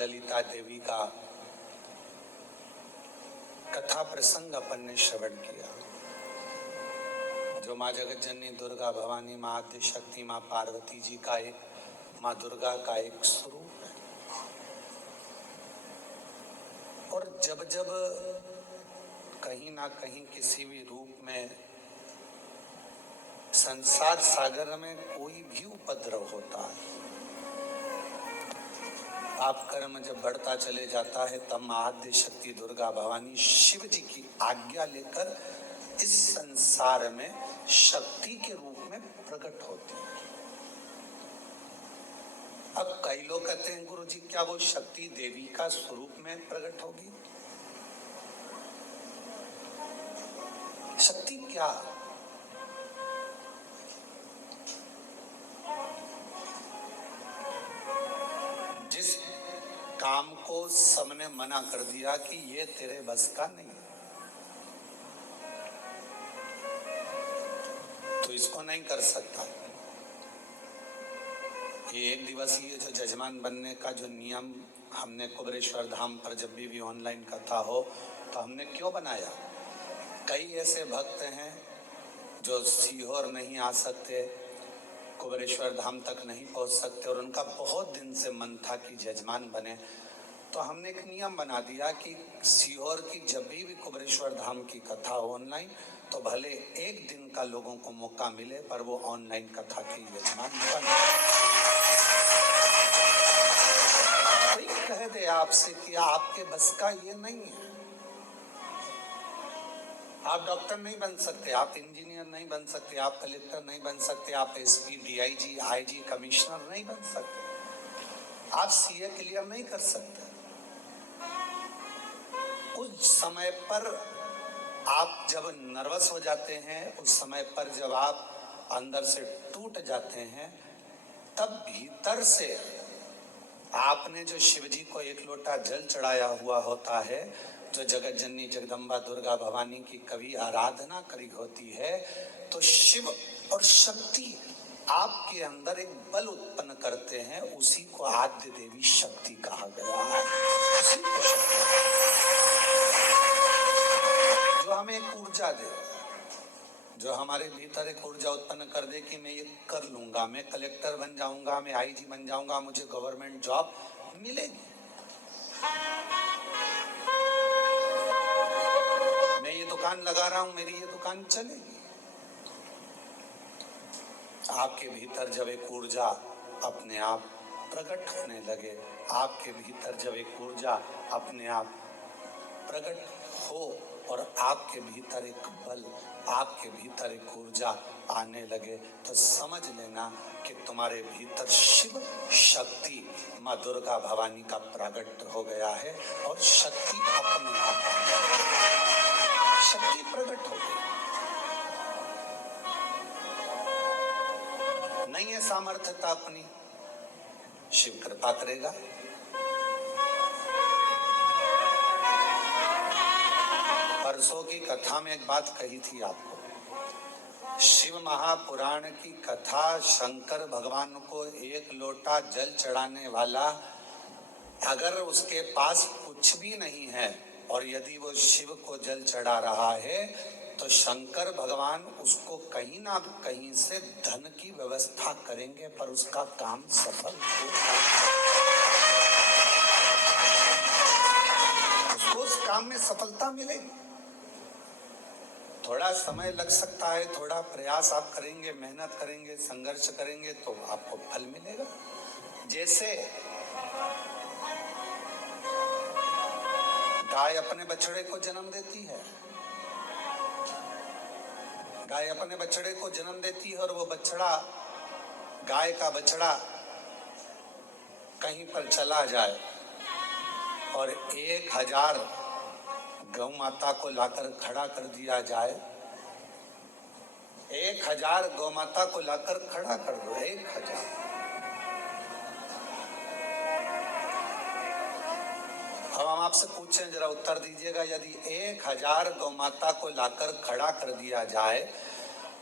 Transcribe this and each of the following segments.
ललिता देवी का कथा प्रसंग अपन ने श्रवण किया, जो माँ जगत जननी दुर्गा भवानी, माँ आद्य शक्ति, माँ पार्वती जी का एक, माँ दुर्गा का एक स्वरूप है। और जब जब कहीं ना कहीं किसी भी रूप में संसार सागर में कोई भी उपद्रव होता है, पाप कर्म जब बढ़ता चले जाता है, तब माँ आद्य शक्ति दुर्गा भवानी शिव जी की आज्ञा लेकर इस संसार में शक्ति के रूप में प्रकट होती है। अब कई लोग कहते हैं, गुरु जी क्या वो शक्ति देवी का स्वरूप में प्रकट होगी? शक्ति क्या? जिस काम को सबने मना कर दिया कि ये तेरे बस का नहीं है, तो इसको नहीं कर सकता। ये एक दिवसीय जो जजमान बनने का जो नियम हमने कुबेरेश्वर धाम पर जब भी ऑनलाइन कथा हो तो हमने क्यों बनाया? कई ऐसे भक्त हैं जो सीहोर नहीं आ सकते, कुबेरेश्वर धाम तक नहीं पहुंच सकते, और उनका बहुत दिन से मन था कि जजमान बने। तो हमने एक नियम बना दिया कि सीहोर की जब भी कुबेरेश्वर धाम की कथा हो ऑनलाइन, तो भले एक दिन का लोगों को मौका मिले, पर वो ऑनलाइन कथा के यजमान बने। कोई कह दे आपसे कि आपके बस का ये नहीं है, आप डॉक्टर नहीं बन सकते, आप इंजीनियर नहीं बन सकते, आप कलेक्टर नहीं बन सकते, आप एसपी, डीआईजी, आईजी, कमिश्नर नहीं बन सकते, आप सीए क्लियर नहीं कर सकते। उस समय पर आप जब नर्वस हो जाते हैं, उस समय पर जब आप अंदर से टूट जाते हैं, तब भीतर से आपने जो शिवजी को एक लोटा जल चढ़ाया हुआ होता है, जो जगत जननी जगदम्बा दुर्गा भवानी की कभी आराधना करी होती है, तो शिव और शक्ति आपके अंदर एक बल उत्पन्न करते हैं। उसी को आद्य देवी शक्ति कहा गया है। उसी को शक्ति, जो हमें एक ऊर्जा दे, जो हमारे भीतर एक ऊर्जा उत्पन्न कर दे कि मैं ये कर लूंगा, मैं कलेक्टर बन जाऊंगा, मैं आईजी बन जाऊंगा, मुझे गवर्नमेंट जॉब मिलेगी, मैं ये दुकान लगा रहा हूं, मेरी ये दुकान चलेगी। आपके भीतर जब एक ऊर्जा अपने आप प्रकट होने लगे, आपके भीतर जब एक ऊर्जा अपने आप प्रकट हो और आपके भीतर एक बल, आपके भीतर एक ऊर्जा आने लगे, तो समझ लेना कि तुम्हारे भीतर शिव शक्ति माँ दुर्गा भवानी का प्रकट हो गया है, और शक्ति अपने आप शक्ति प्रकट हो गई। नहीं है सामर्थ्यता अपनी, शिव कृपा करेगा। परसों की कथा में एक बात कही थी आपको, शिव महापुराण की कथा, शंकर भगवान को एक लोटा जल चढ़ाने वाला अगर उसके पास कुछ भी नहीं है, और यदि वो शिव को जल चढ़ा रहा है, तो शंकर भगवान उसको कहीं ना कहीं से धन की व्यवस्था करेंगे, पर उसका काम सफल होगा, उसको उस काम में सफलता मिलेगी। थोड़ा समय लग सकता है, थोड़ा प्रयास आप करेंगे, मेहनत करेंगे, संघर्ष करेंगे, तो आपको फल मिलेगा। जैसे गाय अपने बछड़े को जन्म देती है, गाय अपने बछड़े को जन्म देती है, और वो बछड़ा, गाय का बछड़ा कहीं पर चला जाए और 1000 गौ माता को लाकर खड़ा कर दिया जाए, 1000 गौ माता को लाकर खड़ा कर दो, 1000। अब हम आपसे पूछें, जरा उत्तर दीजिएगा, यदि 1000 गौ माता को लाकर खड़ा कर दिया जाए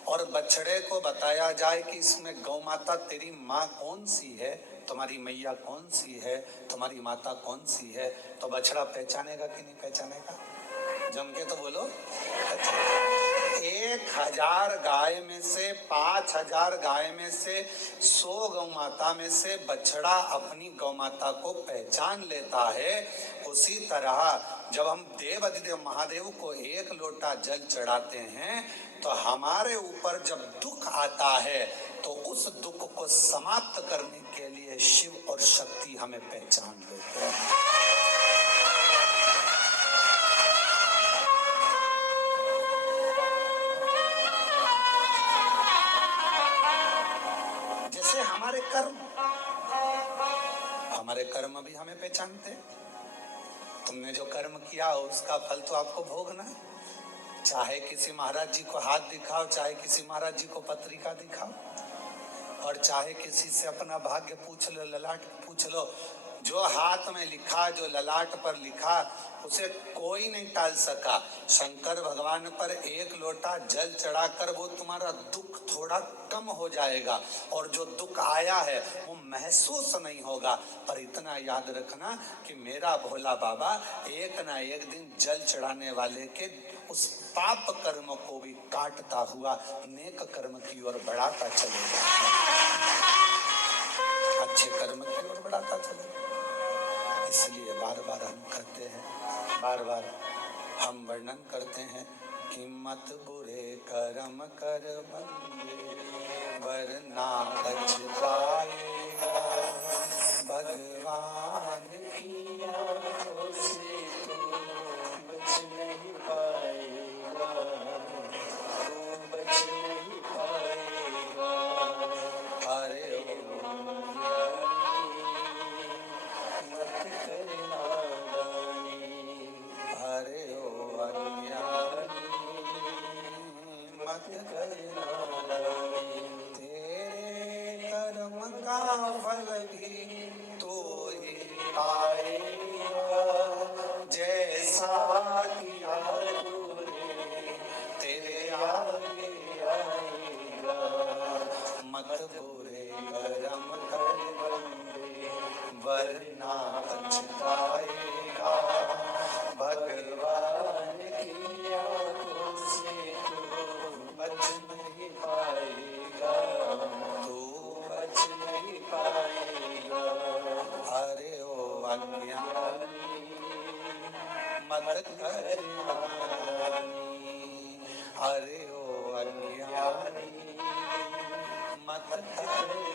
और बछड़े को बताया जाए कि इसमें गौ माता तेरी माँ कौन सी है, तुम्हारी मैया कौन सी है, तुम्हारी माता कौन सी है, तो बछड़ा पहचानेगा कि नहीं पहचानेगा? जम के तो बोलो। 1000 गाय में से 5000 गाय में से 100 गौ माता में से बछड़ा अपनी गौ माता को पहचान लेता है। उसी तरह जब हम देव अधिदेव महादेव को 1 लोटा जल चढ़ाते हैं तो हमारे ऊपर जब दुख आता है तो उस दुख को समाप्त करने के लिए शिव और शक्ति हमें पहचान लेते हैं। जैसे हमारे कर्म भी हमें पहचानते हैं। तुमने जो कर्म किया उसका फल तो आपको भोगना है। चाहे किसी महाराज जी को हाथ दिखाओ, चाहे किसी महाराज जी को पत्रिका दिखाओ, और चाहे किसी से अपना भाग्य पूछ लो, ललाट पूछ लो, जो हाथ में लिखा, जो ललाट पर लिखा, उसे कोई नहीं टाल सका। शंकर भगवान पर 1 लोटा जल चढ़ाकर वो तुम्हारा दुख थोड़ा कम हो जाएगा, और जो दुख आया है वो महसूस नहीं होगा। पर इतना याद रखना कि मेरा भोला बाबा एक ना एक दिन जल चढ़ाने वाले के उस पाप कर्म को भी काटता हुआ नेक कर्म की ओर बढ़ाता चलेगा, अच्छे कर्म की ओर बढ़ाता चलेगा। इसलिए बार बार हम करते हैं, बार बार हम वर्णन करते हैं कि मत बुरे कर्म कर बंदे वरना पछताएगा, भगवान की आंखों से तू बच नहीं पाएगा, तू बच नहीं पाएगा। अरे तेरे कर्म का फल भी तो ही पाएगा, जैसा किया तूने तेरे आगे आएगा। मत बुरे कर्म कर बंदे वरना पछताएगा, भगवान की आंखों से तू बच नहीं पाएगा, तू बच नहीं पाएगा। अरे ओ अज्ञानी मत कर नादानी, अरे ओ अज्ञानी मत कर नादानी।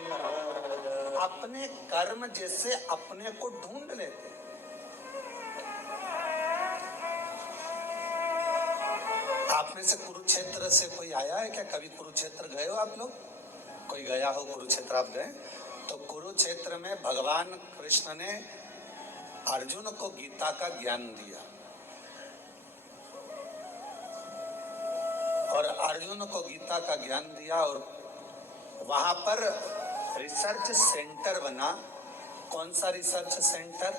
अपने कर्म जैसे अपने को ढूंढ लेते। आप में से कुरुक्षेत्र से कोई आया है क्या? कभी कुरुक्षेत्र गए हो आप लोग? कोई गया हो कुरुक्षेत्र? आप गए? तो कुरुक्षेत्र में भगवान कृष्ण ने अर्जुन को गीता का ज्ञान दिया, और अर्जुन को गीता का ज्ञान दिया, और वहां पर रिसर्च सेंटर बना। कौन सा रिसर्च सेंटर?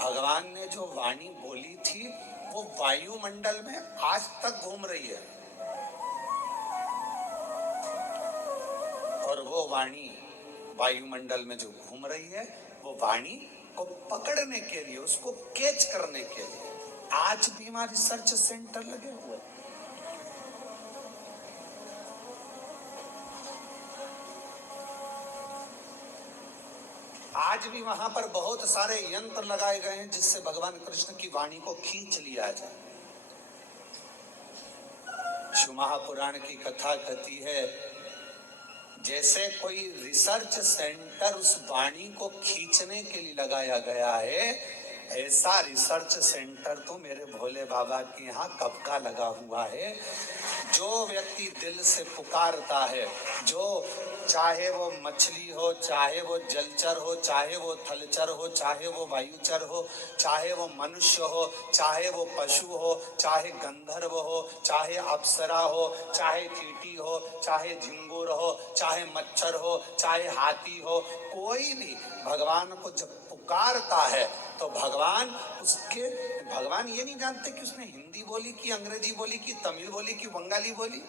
भगवान ने जो वाणी बोली थी वो वायुमंडल में आज तक घूम रही है, और वो वाणी वायुमंडल में जो घूम रही है वो वाणी को पकड़ने के लिए, उसको कैच करने के लिए आज भी वहां रिसर्च सेंटर लगे हुए। आज भी वहां पर बहुत सारे यंत्र लगाए गए हैं जिससे भगवान कृष्ण की वाणी को खींच लिया जाए। शिव महापुराण की कथा कहती है, जैसे कोई रिसर्च सेंटर उस वाणी को खींचने के लिए लगाया गया है, ऐसा रिसर्च सेंटर तो मेरे भोले बाबा के यहाँ कब का लगा हुआ है। जो व्यक्ति दिल से पुकारता है, जो चाहे वो मछली हो, चाहे वो जलचर हो, चाहे वो थलचर हो, चाहे वो वायुचर हो, चाहे वो मनुष्य हो, चाहे वो पशु हो, चाहे गंधर्व हो, चाहे अप्सरा हो, चाहे चींटी हो, चाहे झिंगुर हो, चाहे मच्छर हो, चाहे हाथी हो, कोई भी भगवान को जब पुकारता है तो भगवान ये नहीं जानते कि उसने हिंदी बोली कि अंग्रेजी बोली कि तमिल बोली कि बंगाली बोली,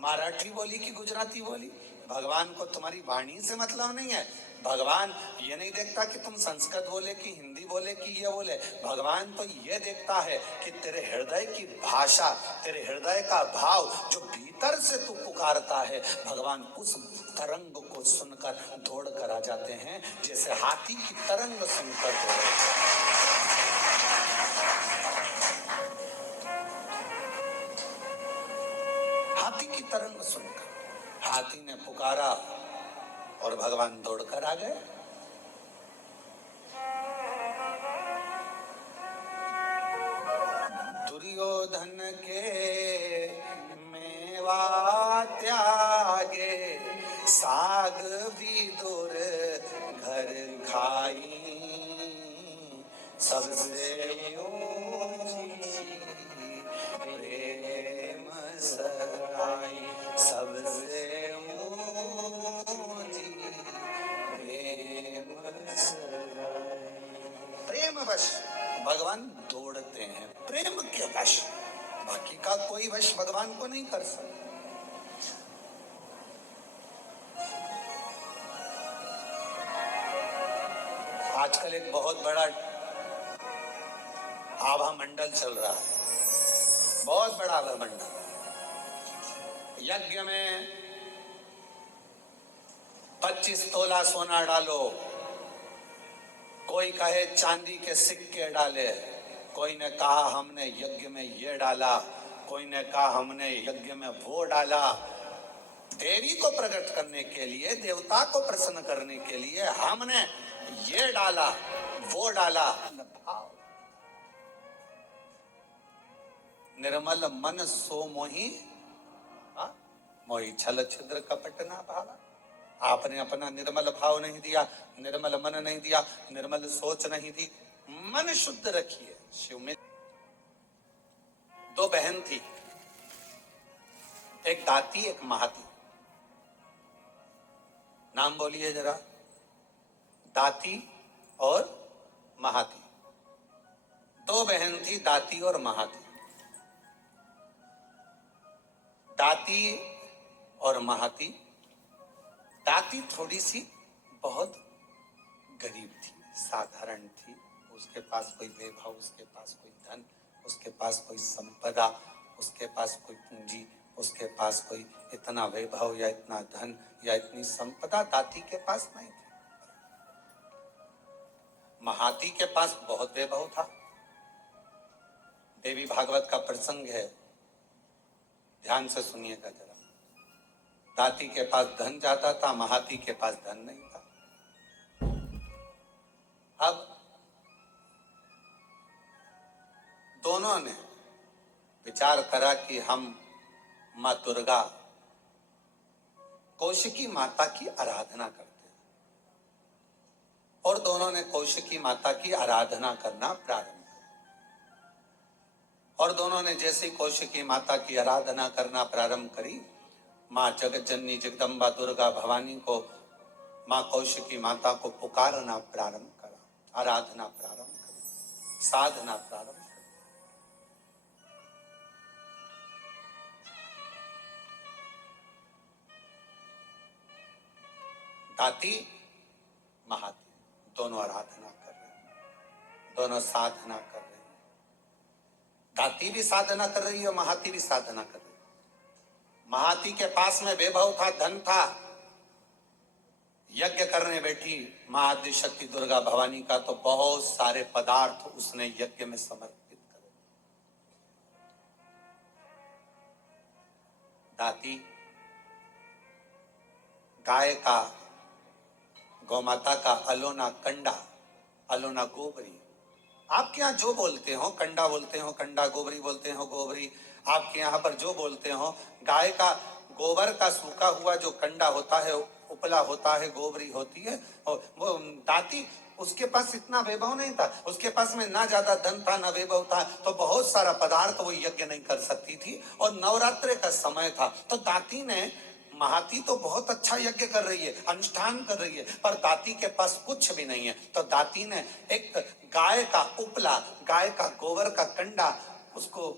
मराठी बोली कि गुजराती बोली। भगवान को तुम्हारी वाणी से मतलब नहीं है। भगवान ये नहीं देखता कि तुम संस्कृत बोले कि हिंदी बोले कि ये बोले। भगवान तो ये देखता है कि तेरे हृदय की भाषा, तेरे हृदय का भाव जो भीतर से तू पुकारता है, भगवान उस तरंग को सुनकर दौड़ कर आ जाते हैं, जैसे हाथी की तरंग सुनकर दौड़े। हाथी की तरंग सुनकर हाथी ने पुकारा और भगवान दौड़कर आ गए। दुर्योधन के मेवा त्यागे, साग विदुर घर खाई, सबसे ऊंची प्रेम सगाई, सबसे ऊंची प्रेम सगाई। प्रेम वश भगवान दौड़ते हैं, प्रेम के वश। बाकी का कोई वश भगवान को नहीं कर सकता। आजकल एक बहुत बड़ा आभा मंडल चल रहा है, बहुत बड़ा आभा मंडल। यज्ञ में 25 तोला सोना डालो, कोई कहे चांदी के सिक्के डाले, कोई ने कहा हमने यज्ञ में ये डाला, कोई ने कहा हमने यज्ञ में वो डाला। देवी को प्रकट करने के लिए, देवता को प्रसन्न करने के लिए हमने ये डाला वो डाला। निर्मल मन सो मोही, मोही छल छिद्र कपट ना भावा। आपने अपना निर्मल भाव नहीं दिया, निर्मल मन नहीं दिया, निर्मल सोच नहीं दी। मन शुद्ध रखिए। शिव में 2 बहन थी, एक दाती एक महाती। नाम बोलिए जरा, दाती और महाती। 2 बहन थी, दाती और महाती। दाती और महाती। दाती थोड़ी सी बहुत गरीब थी, साधारण थी। उसके पास कोई वैभव, उसके पास कोई धन, उसके पास कोई संपदा, उसके पास कोई पूंजी, उसके पास कोई इतना वैभव या इतना धन या इतनी संपदा दाती के पास नहीं थी। महाती के पास बहुत वैभव था। देवी भागवत का प्रसंग है, ध्यान से सुनिएगा जरा। दाती के पास धन जाता था, महाती के पास धन नहीं था। अब दोनों ने विचार करा कि हम मां दुर्गा, कौशिकी माता की आराधना करते हैं, और दोनों ने कौशिकी माता की आराधना करना प्रारंभ किया। और दोनों ने जैसे कौशिकी माता की आराधना करना प्रारंभ करी, मां जगत जननी जगदम्बा दुर्गा भवानी को, मां कौशिकी माता को पुकारना प्रारंभ करा, आराधना प्रारंभ करी, साधना प्रारंभ करी। दाती महाती दोनों आराधना कर रहे हैं, दोनों साधना कर रहे हैं। दाती भी साधना कर रही है, महाती भी साधना कर रही है। महाती के पास में वैभव था, धन था। यज्ञ करने बैठी मां आदि शक्ति दुर्गा भवानी का, तो बहुत सारे पदार्थ उसने यज्ञ में समर्पित करे। दाती गाय का, गौमाता का अलोना कंडा, अलोना गोबरी, आपके यहाँ जो बोलते हो, कंडा बोलते हो कंडा, गोबरी बोलते हो गोबरी, आपके यहाँ पर जो बोलते हो। गाय का गोबर का सूखा हुआ जो कंडा होता है, उपला होता है, गोबरी होती है। और वो दाती, उसके पास इतना वैभव नहीं था, उसके पास में ना ज्यादा धन था ना वैभव था, तो बहुत सारा पदार्थ वो यज्ञ नहीं कर सकती थी। और नवरात्रि का समय था, तो दाती ने, महाती तो बहुत अच्छा यज्ञ कर रही है, अनुष्ठान कर रही है, पर दाती के पास कुछ भी नहीं है। तो दाती ने एक गाय का उपला, गाय का गोबर का कंडा, उसको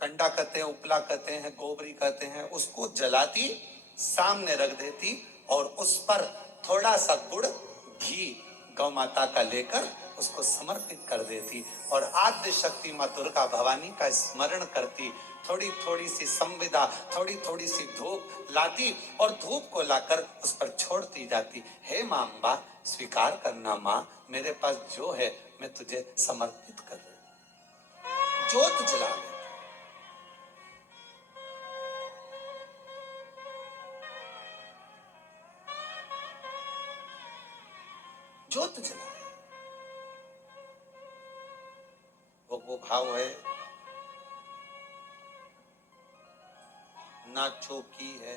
कंडा कहते हैं, उपला कहते हैं, गोबरी कहते हैं, उसको जलाती सामने रख देती और उस पर थोड़ा सा गुड़ घी गौ माता का लेकर उसको समर्पित कर देती और आद्य शक्ति मां दुर्गा भवानी का स्मरण करती। थोड़ी थोड़ी सी संविदा, थोड़ी थोड़ी सी धूप लाती और धूप को लाकर उस पर छोड़ती जाती। हे मां अम्बा, स्वीकार करना मां, मेरे पास जो है मैं तुझे समर्पित कर रही हूं। ज्योत जला ले। ज्योत जला वो भाव है, ना चौकी है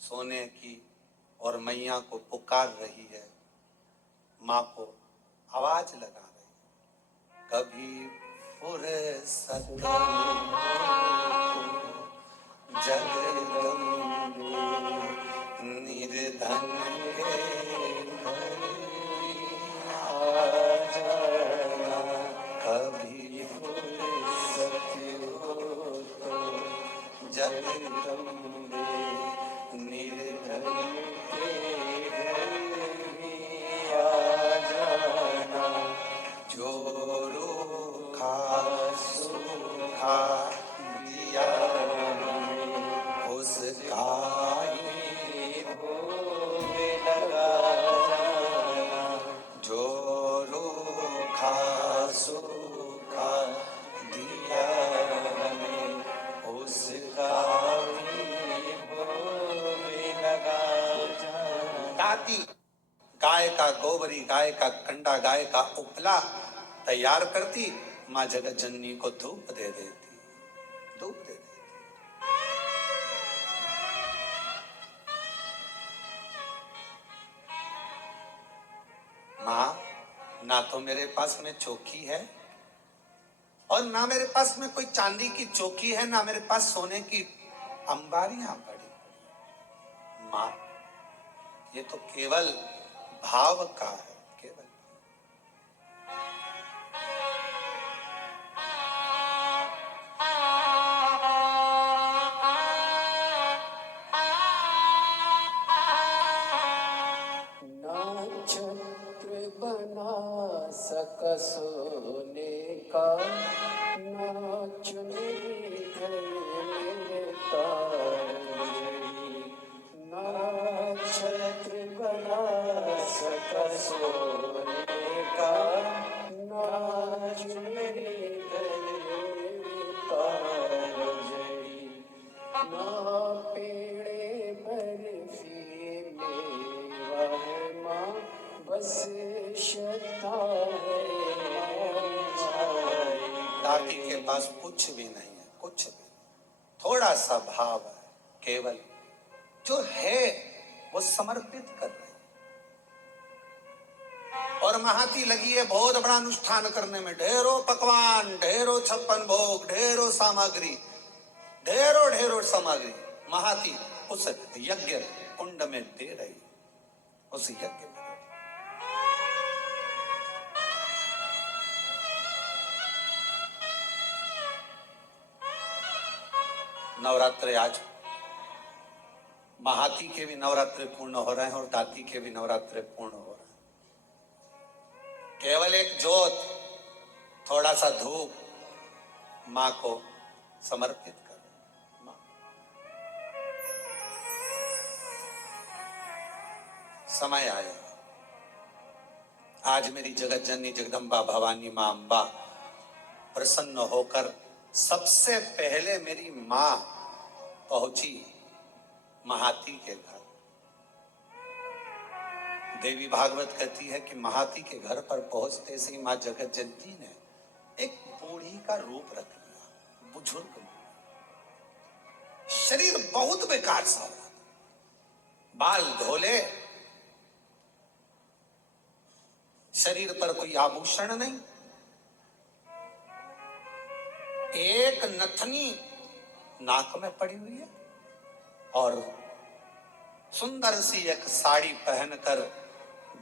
सोने की और मैया को पुकार रही है, माँ को आवाज लगा रही है। कभी फुर्सत जगदम्बे निर्धन के घर आ जाना, कभी फुर्सत हो तो जगदम्बे निर्धन के घर भी आ जाना। जो रूखा सूखा दिया उसका ही भोग लगा जाना। जो रूखा सूखा दिया हमें उसका ही भोग लगा जाना। दाती गाय का गोबरी, गाय का कंडा, गाय का उपला तैयार करती, मां जगत जननी को धूप दे देती, धूप दे देती। मां, ना तो मेरे पास में चौकी है और ना मेरे पास में कोई चांदी की चौकी है, ना मेरे पास सोने की अंबारियां पड़ी। मां, ये तो केवल भाव का है, केवल। ना छत्र बना सक सोने का, ना चुनरी घर में तार जड़ी। ना छत्र बना सक सोने का, ना चुनरी घर में तार जड़ी। ना पेड़े बर्फी मेवा है माँ, बस श्रद्धा है दाती के पास कुछ भी नहीं है, कुछ भी, थोड़ा सा भाव है, केवल जो है वो समर्पित कर रहे। और महाती लगी है बहुत बड़ा अनुष्ठान करने में, ढेरों पकवान, ढेरों छप्पन भोग, ढेरों सामग्री, ढेरों ढेरों सामग्री महाती उस यज्ञ कुंड में दे रही, उस यज्ञ में। नवरात्रे आज महाती के भी नवरात्रे पूर्ण हो रहे हैं और दाती के भी नवरात्रे पूर्ण हो रहे हैं। केवल एक जोत, थोड़ा सा धूप मां को समर्पित करो। मां, समय आया, आज मेरी जगत जननी जगदम्बा भवानी मां अम्बा प्रसन्न होकर सबसे पहले मेरी मां पहुंची महाती के घर। देवी भागवत कहती है कि महाती के घर पर पहुंचते से मां जगत जननी ने एक बूढ़ी का रूप रख लिया, बुजुर्ग, शरीर बहुत बेकार सा हो, बाल धोले, शरीर पर कोई आभूषण नहीं, एक नथनी नाक में पड़ी हुई है और सुंदर सी एक साड़ी पहनकर,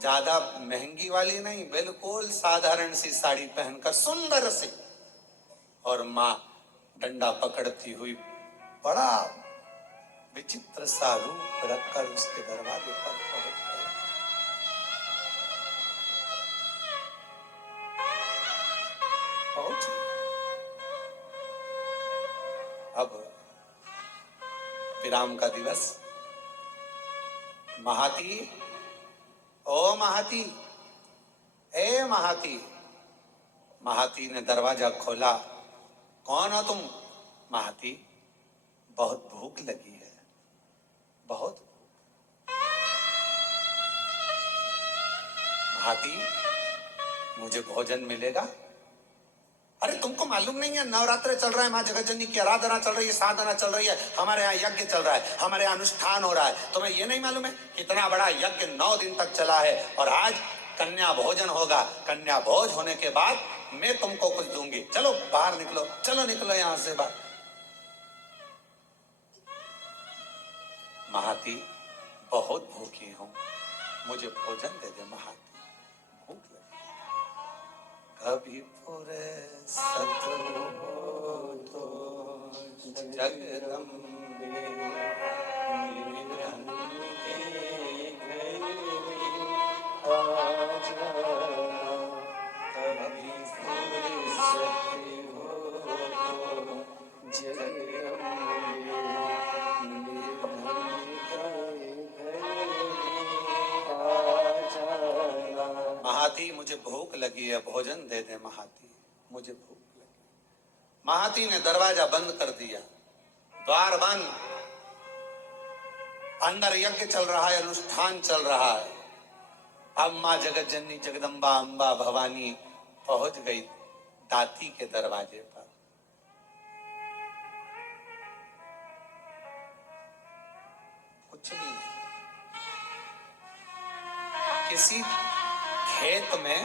ज्यादा महंगी वाली नहीं, बिल्कुल साधारण सी साड़ी पहनकर सुंदर सी, और मां डंडा पकड़ती हुई बड़ा विचित्र सा रूप रखकर उसके दरवाजे पर पहुंच गए। पहुंची। अब विराम का दिवस। महाती, ओ महाती, ए महाती। महाती ने दरवाजा खोला। कौन हो तुम? महाती, बहुत भूख लगी है, बहुत। महाती, मुझे भोजन मिलेगा? अरे तुमको मालूम नहीं है, नवरात्र चल रहा है, माँ जगतजननी की आराधना चल रही है, साधना चल रही है, हमारे यहाँ यज्ञ चल रहा है, हमारे यहाँ अनुष्ठान हो रहा है। तुम्हें ये नहीं मालूम है कितना बड़ा यज्ञ 9 दिन तक चला है, और आज कन्या भोजन होगा। कन्या भोज होने के बाद मैं तुमको कुछ दूंगी। चलो बाहर निकलो, चलो निकलो यहां से बाहर। महाती, बहुत भूखी हूं, मुझे भोजन दे दे महाती, भूख लगी। कभी पूरे सतु हो तो जगदम्बे निधन के आ जाना। कभी पूरे सतु हो तो जगदम्बे निधन महाती, मुझे भूख लगी है, भोजन दे दे महाती, मुझे भूख लगी। महाती ने दरवाजा बंद कर दिया, द्वार बंद। अंदर यज्ञ चल रहा है, अनुष्ठान चल रहा है। अब माँ जगतजननी जगदम्बा अम्बा भवानी पहुंच गई दाती के दरवाजे पर। कुछ भी नहीं। किसी खेत में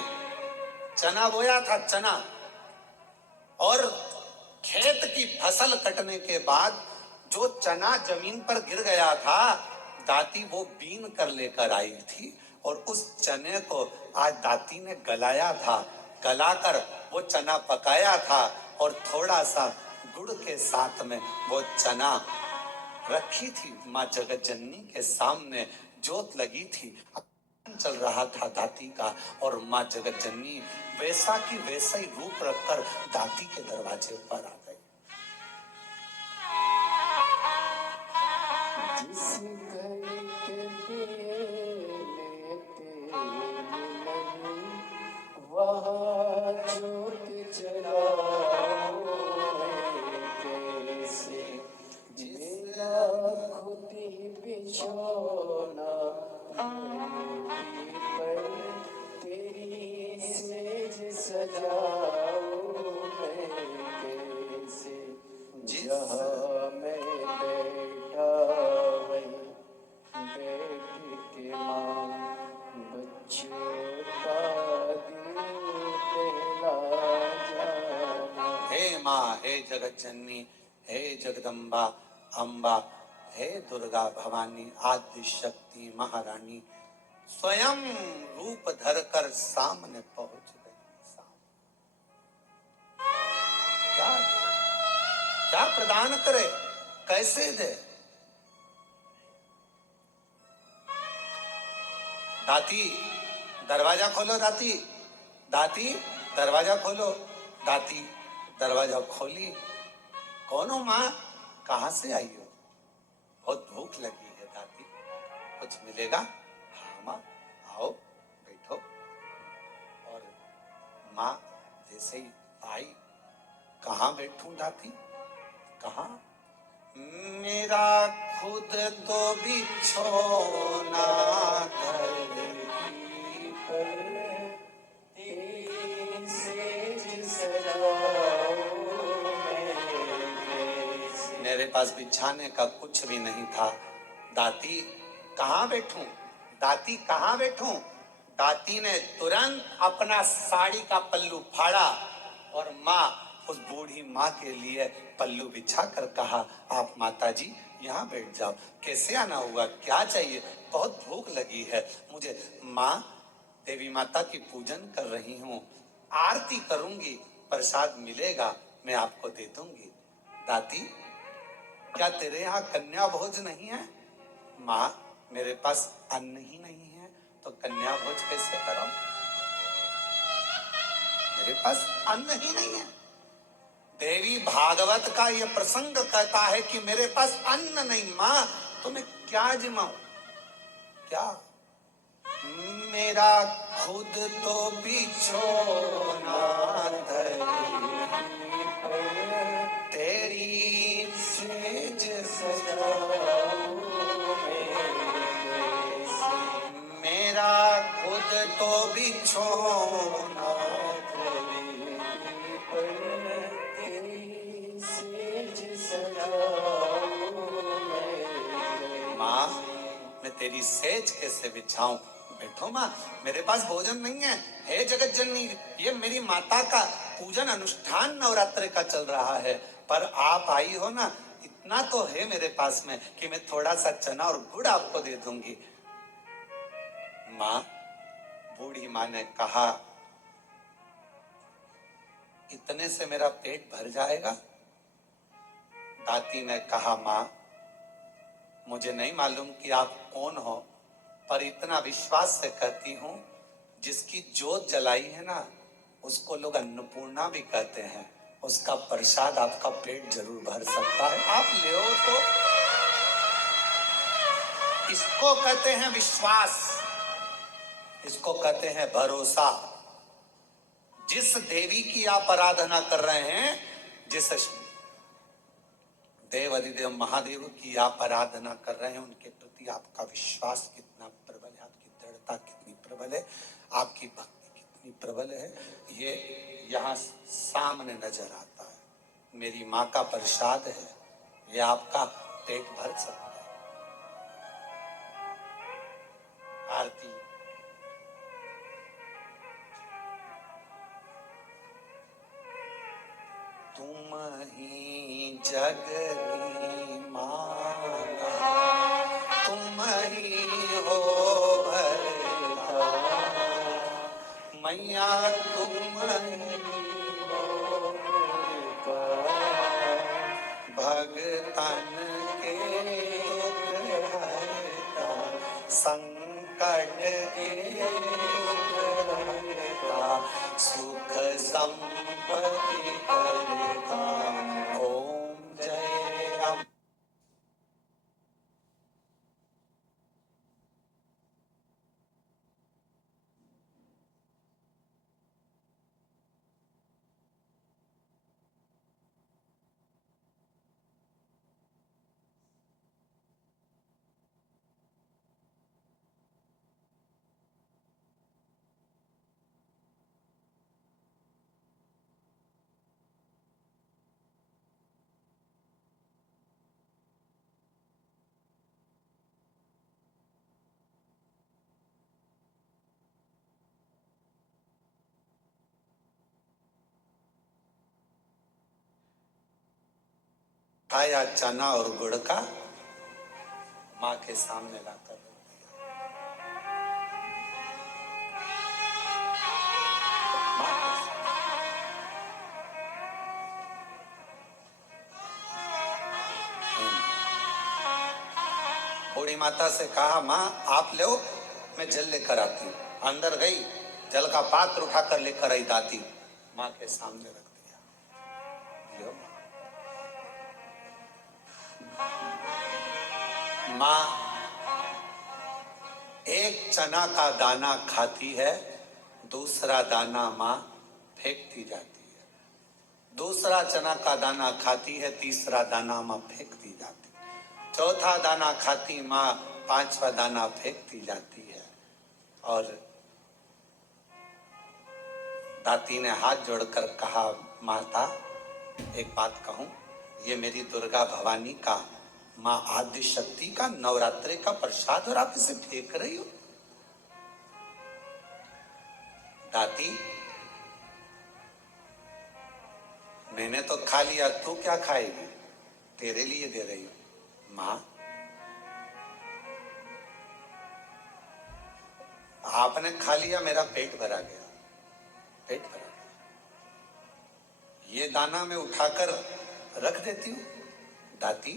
चना बोया था, चना, और खेत की फसल कटने के बाद जो चना जमीन पर गिर गया था, दाती वो बीन कर लेकर आई थी, और उस चने को आज दाती ने गलाया था। गलाकर वो चना पकाया था, और थोड़ा सा गुड़ के साथ में वो चना रखी थी माँ जगतजननी के सामने। जोत लगी थी, चल रहा था दाती का, और माँ जगतजननी वैसा की वैसा ही रूप रखकर दाती के दरवाजे पर आ गई। जिस घर के दिए में तेल नहीं, वहाँ जोत जलाओ कैसे। मेरा खुद ही बिछौना पर तेरी सेज सजाओ मैं कैसे। जहाँ मैं बैठा वहीं बैठ के माँ बच्चों का दिल बहला जाना। हे माँ, हे जगतजननी, हे जगदम्बा अम्बा, हे दुर्गा भवानी, आदि शक्ति महारानी स्वयं रूप धरकर सामने पहुंच गई। क्या क्या प्रदान करे, कैसे दे? दाती, दरवाजा खोलो दाती, दाती दरवाजा खोलो। दाती दरवाजा खोली। कौन हो माँ, कहां से आई हो? बहुत भूख लगी है दाती, कुछ मिलेगा? हाँ माँ, आओ बैठो। और माँ जैसे ही आई, कहाँ बैठूं दाती, कहाँ? मेरा खुद तो बिछौना धरती पर, तेरी सेज सजाओ मैं कैसे। मेरे पास बिछाने का कुछ भी नहीं था। दाती कहाँ बैठूं, दाती कहाँ बैठूं? दाती ने तुरंत अपना साड़ी का पल्लू फाड़ा, और माँ उस बूढ़ी माँ के लिए पल्लू बिछा कर कहा, आप माता जी यहाँ बैठ जाओ। कैसे आना हुआ, क्या चाहिए? बहुत भूख लगी है मुझे। माँ, देवी माता की पूजन कर रही हूँ, आरती करूंगी, प्रसाद मिलेगा मैं आपको दे दूंगी। दाती क्या तेरे यहाँ कन्या भोज नहीं है? माँ, मेरे पास अन्न ही नहीं है तो कन्या भोज कैसे करो? मेरे पास अन्न ही नहीं है। देवी भागवत का यह प्रसंग कहता है कि मेरे पास अन्न नहीं। माँ, तो मैं क्या जिमाऊं? क्या? मेरा खुद तो बिछोना तेरी सेज सजाओ मेरा खुद तो बिछोना तेरी सेज सजाओ माँ, मैं तेरी सेज कैसे बिछाऊं? बैठो माँ, मेरे पास भोजन नहीं है। हे जगत जननी, ये मेरी माता का पूजन अनुष्ठान नवरात्रि का चल रहा है, पर आप आई हो ना, इतना तो है मेरे पास में कि मैं थोड़ा सा चना और गुड़ आपको दे दूंगी। माँ, बूढ़ी माँ ने कहा, इतने से मेरा पेट भर जाएगा? दाती ने कहा, माँ, मुझे नहीं मालूम कि आप कौन हो, पर इतना विश्वास से कहती हूं, जिसकी जोत जलाई है ना, उसको लोग अन्नपूर्णा भी कहते हैं। उसका प्रसाद आपका पेट जरूर भर सकता है। आप ले तो इसको कहते हैं विश्वास, इसको कहते हैं भरोसा। जिस देवी की आप आराधना कर रहे हैं, जिस देव अधिदेव महादेव की आप आराधना कर रहे हैं, उनके प्रति आपका विश्वास कितना प्रबल है, आपकी दृढ़ता कितनी प्रबल है, आपकी भक्ति कितनी प्रबल है, ये यहाँ सामने नजर आता है। मेरी माँ का प्रसाद है, ये आपका पेट भर सकता है। आरती। तुम ही जगनी माता, तुम ही हो भरता, मैया तुम ही हो भगतन के दुख हरता, संकट के दुख हरता, सुख संपत्ति करता। ओम जय राम। खाया चना और गुड़ का, माँ के सामने लाकर रख दिया। बूढ़ी माता से कहा, माँ आप ले, मैं जल लेकर आती हूँ। अंदर गई, जल का पात्र उठाकर लेकर आई दाती, माँ के सामने रख दिया। लो। माँ एक चना का दाना खाती है, दूसरा दाना माँ फेंकती जाती है। दूसरा चना का दाना खाती है, तीसरा दाना माँ फेंकती जाती है। चौथा दाना खाती माँ, पांचवा दाना फेंकती जाती है। और दाती ने हाथ जोड़कर कहा, माता एक बात कहूं, ये मेरी दुर्गा भवानी का, माँ आदि शक्ति का नवरात्रि का प्रसाद और आप इसे फेंक रही हो। दाती, मैंने तो खा लिया, तू क्या खाएगी? तेरे लिए दे रही हूं। माँ, आपने खा लिया, मेरा पेट भरा गया, पेट भरा गया। ये दाना मैं उठाकर रख देती हूँ। दाती,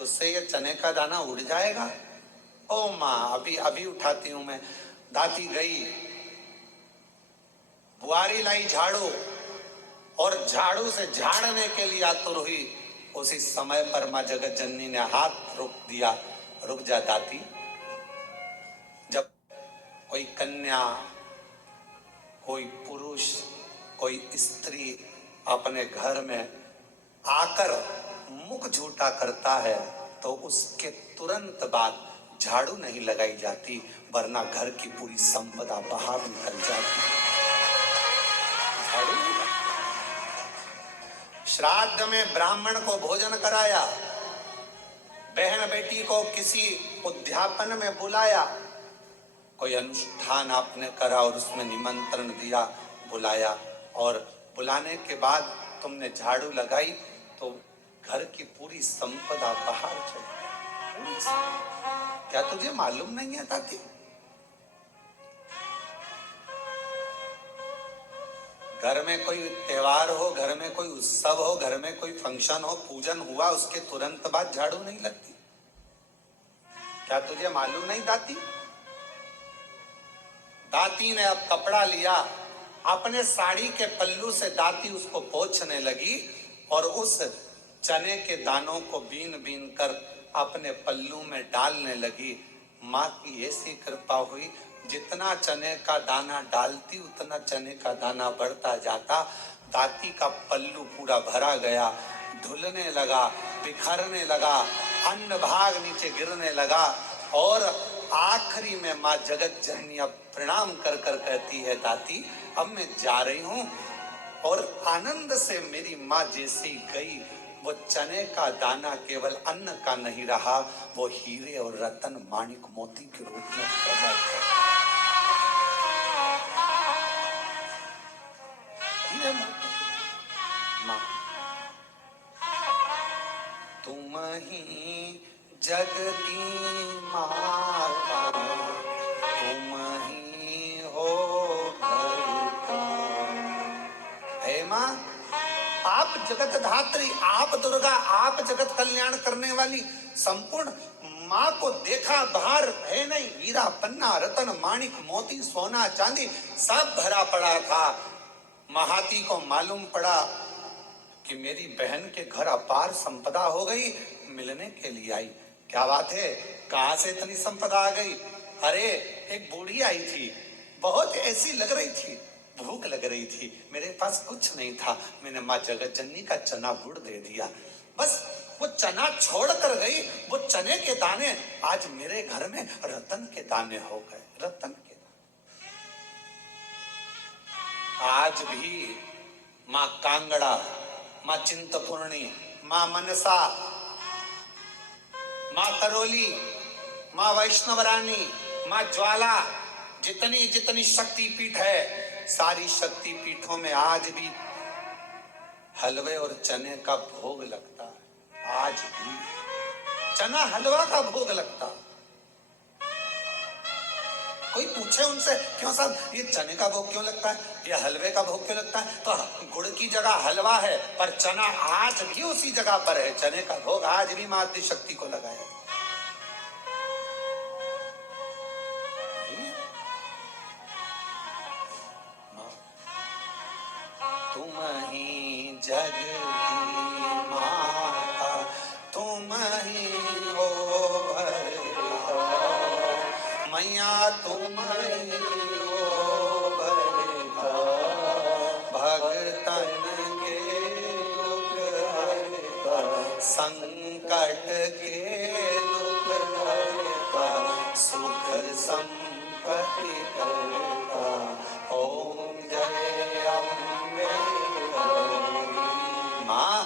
तो उससे ये चने का दाना उड़ जाएगा। ओ माँ, अभी अभी उठाती हूं मैं। दाती गई, बुआरी लाई झाड़ू, और झाड़ू से झाड़ने के लिए आतुर हुई। उसी समय पर माँ जगत जननी ने हाथ रोक दिया। रुक जा दाती। जब कोई कन्या, कोई पुरुष, कोई स्त्री अपने घर में आकर मुख झूठा करता है तो उसके तुरंत बाद झाड़ू नहीं लगाई जाती, वरना घर की पूरी संपदा बाहर निकल जाती। झाड़ू नहीं लगती। श्राद्ध में ब्राह्मण को भोजन कराया, बहन बेटी को किसी उद्यापन में बुलाया, कोई अनुष्ठान आपने करा और उसमें निमंत्रण दिया, बुलाया, और बुलाने के बाद तुमने झाड़ू लगाई तो घर की पूरी संपदा बाहर चली। क्या तुझे मालूम नहीं है ताती? घर में कोई त्योहार हो, घर में कोई उत्सव हो, घर में कोई फंक्शन हो, पूजन हुआ, उसके तुरंत बाद झाड़ू नहीं लगती। क्या तुझे मालूम नहीं दाती? दाती ने अब कपड़ा लिया, अपने साड़ी के पल्लू से दाती उसको पोंछने लगी और उस चने के दानों को बीन बीन कर अपने पल्लू में डालने लगी। माँ की ऐसी कृपा हुई, जितना चने का दाना डालती उतना चने का दाना बढ़ता जाता। दाती का पल्लू पूरा भरा गया, धुलने लगा, बिखरने लगा, अन्न भाग नीचे गिरने लगा, और आखिरी में माँ जगत जननी अब प्रणाम कर कर कहती है, दाती अब मैं जा रही हूं। और आनंद से मेरी माँ जैसी गई, वो चने का दाना केवल अन्न का नहीं रहा, वो हीरे और रतन माणिक मोती के रूप में प्रकट है। माँ, तुम ही जग की माता, तुम ही हो घर का। हे माँ, आप जगत धात्री, आप दुर्गा, आप जगत कल्याण करने वाली, संपूर्ण माँ को देखा, बाहर है नहीं, हीरा पन्ना रतन माणिक मोती सोना चांदी सब भरा पड़ा था। महाती को मालूम पड़ा कि मेरी बहन के घर अपार संपदा हो गई, मिलने के लिए आई। क्या बात है, कहां से इतनी संपदा आ गई? अरे एक बूढ़ी आई थी, बहुत ऐसी लग रही थी, भूख लग रही थी, मेरे पास कुछ नहीं था, मैंने माँ जगत जननी का चना गुड़ दे दिया। बस वो चना छोड़ कर गई, वो चने के दाने आज मेरे घर में रतन के दाने हो गए, रतन के दाने। आज भी माँ कांगड़ा, माँ चिंतपूर्णी, माँ मनसा, माँ करोली, माँ वैष्णवरानी, माँ ज्वाला, जितनी जितनी शक्ति पीठ है, सारी शक्ति पीठों में आज भी हलवे और चने का भोग लगता है। आज भी चना हलवा का भोग लगता। कोई पूछे उनसे, क्यों साहब ये चने का भोग क्यों लगता है, ये हलवे का भोग क्यों लगता है? तो गुड़ की जगह हलवा है, पर चना आज भी उसी जगह पर है। चने का भोग आज भी माँ आदि शक्ति को लगाया। तुम ही जग की माता, तुम ही हो भरता, मैया तुम ही हो भरता, भगतन के दुख हरता, संकट के दुख हरता, सुख संपत्ति करता। ओम जय अम्बे। माँ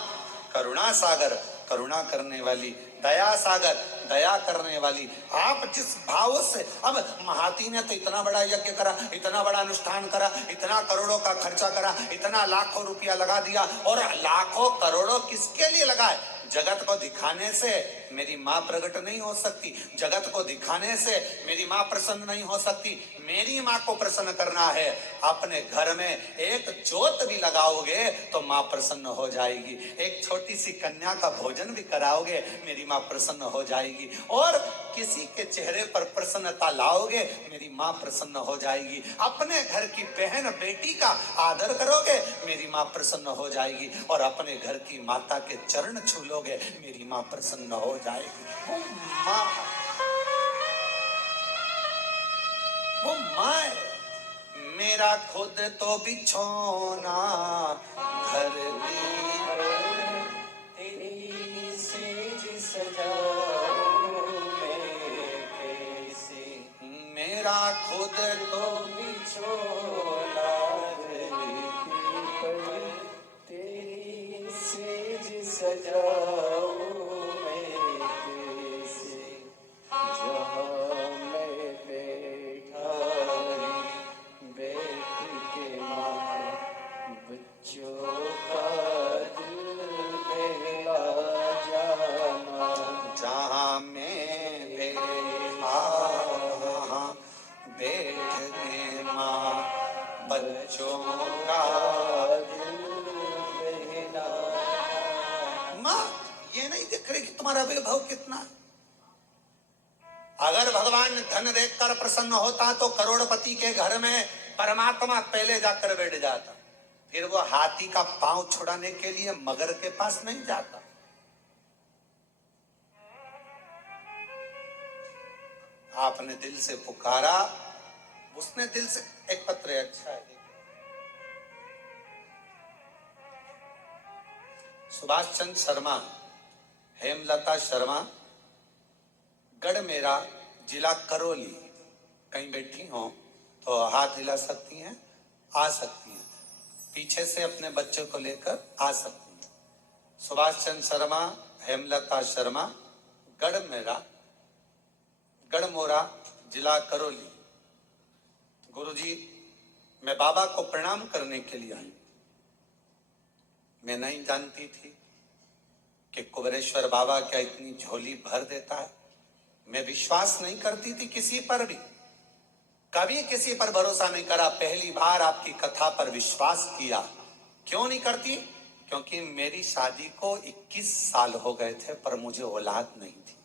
करुणा सागर, करुणा करने वाली, दया सागर, दया करने वाली, आप जिस भाव से, अब महाती ने तो इतना बड़ा यज्ञ करा, इतना बड़ा अनुष्ठान करा, इतना करोड़ों का खर्चा करा, इतना लाखों रुपया लगा दिया, और लाखों करोड़ों किसके लिए लगाए? जगत को दिखाने से मेरी माँ प्रकट नहीं हो सकती। जगत को दिखाने से मेरी माँ प्रसन्न नहीं हो सकती। मेरी माँ को प्रसन्न करना है, अपने घर में एक जोत भी लगाओगे तो माँ प्रसन्न हो जाएगी। एक छोटी सी कन्या का भोजन भी कराओगे, मेरी माँ प्रसन्न हो जाएगी। और किसी के चेहरे पर प्रसन्नता लाओगे, मेरी माँ प्रसन्न हो जाएगी। अपने घर की बहन बेटी का आदर करोगे, मेरी माँ प्रसन्न हो जाएगी। और अपने घर की माता के चरण छू लोगे, मेरी माँ प्रसन्न हो जाएगी। माँ, वो माँ है। मेरा खुद तो बिछोना घर की, तेरी सेज सजाऊं मैं कैसे, मेरा खुद तो बिछोना धरती पर, तेरी सेज सजाऊं मैं कैसे, जहाँ मैं बैठा बैठ के माँ बच्चों का दिल बहला जाना, जहाँ मैं बैठा बैठ के माँ बच्चों का। दिल बहला। माँ ये नहीं दिख रही कि तुम्हारा वैभव कितना है। अगर भगवान धन देखकर प्रसन्न होता तो करोड़पति के घर में परमात्मा पहले जाकर बैठ जाता। फिर वो हाथी का पांव छुड़ाने के लिए मगर के पास नहीं जाता। आपने दिल से पुकारा, उसने दिल से। एक पत्र है, अच्छा है, सुभाष चंद्र शर्मा, हेमलता शर्मा, गढ़ मेरा, जिला करौली। कहीं बैठी हो तो हाथ हिला सकती हैं, आ सकती हैं, पीछे से अपने बच्चों को लेकर आ सकती हैं। सुभाष चंद्र शर्मा, हेमलता शर्मा, गढ़ मेरा, गढ़ मोरा, जिला करौली। गुरुजी, मैं बाबा को प्रणाम करने के लिए आई। मैं नहीं जानती थी कि कुबेरेश्वर बाबा क्या इतनी झोली भर देता है। मैं विश्वास नहीं करती थी किसी पर भी, कभी किसी पर भरोसा नहीं करा। पहली बार आपकी कथा पर विश्वास किया। क्यों नहीं करती? क्योंकि मेरी शादी को 21 साल हो गए थे पर मुझे औलाद नहीं थी।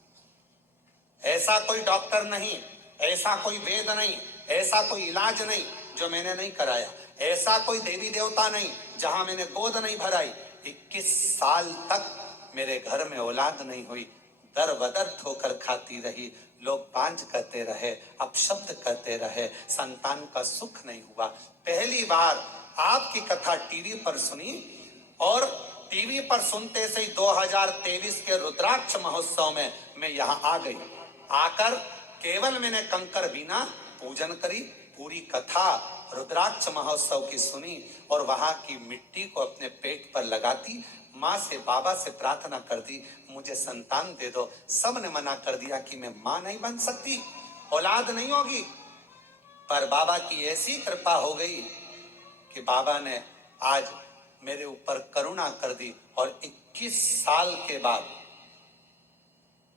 ऐसा कोई डॉक्टर नहीं, ऐसा कोई वेद नहीं, ऐसा कोई इलाज नहीं जो मैंने नहीं कराया, ऐसा कोई देवी देवता नहीं जहां मैंने गोद नहीं भराई। 21 साल तक मेरे घर में औलाद नहीं हुई। दर बदर ठोकर खाती रही, लोग पांच कहते रहे, अपशब्द कहते रहे, संतान का सुख नहीं हुआ। पहली बार आपकी कथा टीवी पर सुनी और टीवी पर सुनते से ही 2023 के रुद्राक्ष महोत्सव में मैं यहाँ आ गई। आकर केवल मैंने कंकर बीना पूजन करी, पूरी कथा रुद्राक्ष महोत्सव की सुनी और वहां की मिट्टी को अपने पेट पर लगाती, माँ से बाबा से प्रार्थना कर दी, मुझे संतान दे दो। सबने मना कर दिया कि मैं माँ नहीं बन सकती, औलाद नहीं होगी। पर बाबा की ऐसी कृपा हो गई कि बाबा ने आज मेरे ऊपर करुणा कर दी और 21 साल के बाद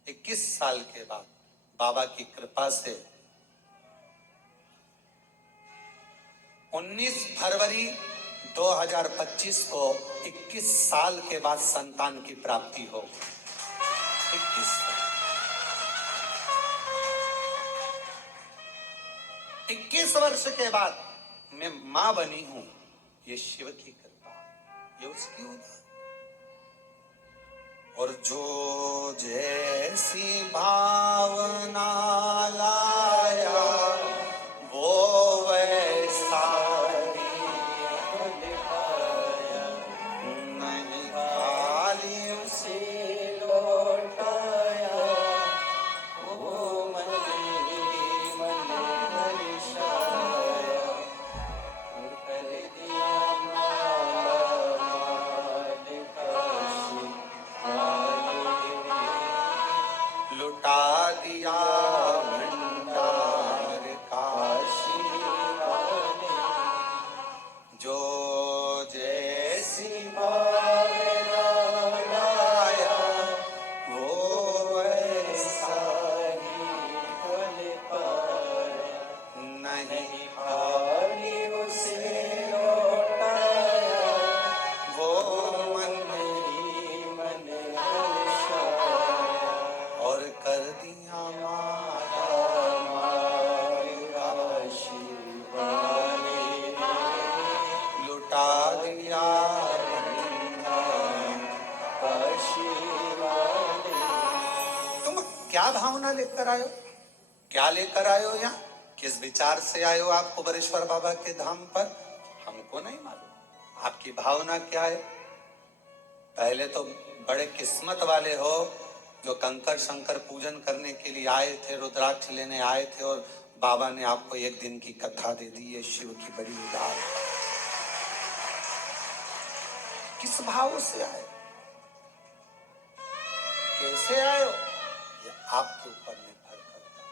21 साल के बाद बाबा की कृपा से 19 फरवरी 2025 को 21 साल के बाद संतान की प्राप्ति हो। 21 वर्ष के बाद मैं मां बनी हूं। ये शिव की कृपा, ये उसकी उदार। और जो जैसी भावना लाया वो वैसा नहीं, खाली उसे लौटाया, वो मन हर्षाया, कर दिया माला माल काशी वाले ने, लुटा दिया क्या भावना लेकर आयो, क्या लेकर आयो, यहाँ किस विचार से आयो आप कुबेरेश्वर बाबा के धाम पर, हमको नहीं मालूम। आपकी भावना क्या है? पहले तो बड़े किस्मत वाले हो जो कंकर शंकर पूजन करने के लिए आए थे, रुद्राक्ष लेने आए थे, और बाबा ने आपको एक दिन की कथा दे दी। ये शिव की बड़ी उदार। किस भाव से आए, कैसे आए हो, ये आपके ऊपर निर्भर करता है।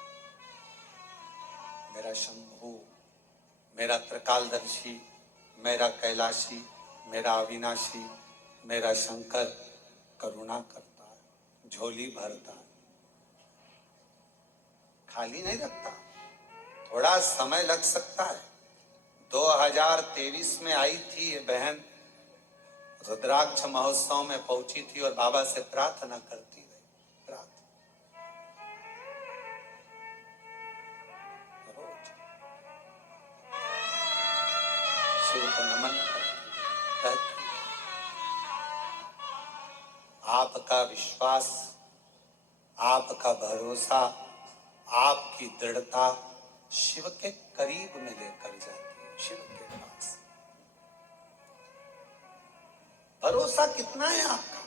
मेरा शंभू, मेरा त्रिकालदर्शी, मेरा कैलाशी, मेरा अविनाशी, मेरा शंकर करुणा करता है, झोली भरता है, खाली नहीं रखता। थोड़ा समय लग सकता है। 2023 में आई थी ये बहन, रुद्राक्ष महोत्सव में पहुंची थी और बाबा से प्रार्थना करती रही, प्रार्थना रोज शिव को नमन करती, आपका विश्वास, आपका भरोसा, आपकी दृढ़ता शिव के करीब में लेकर जाती है, शिव के पास। भरोसा कितना है आपका?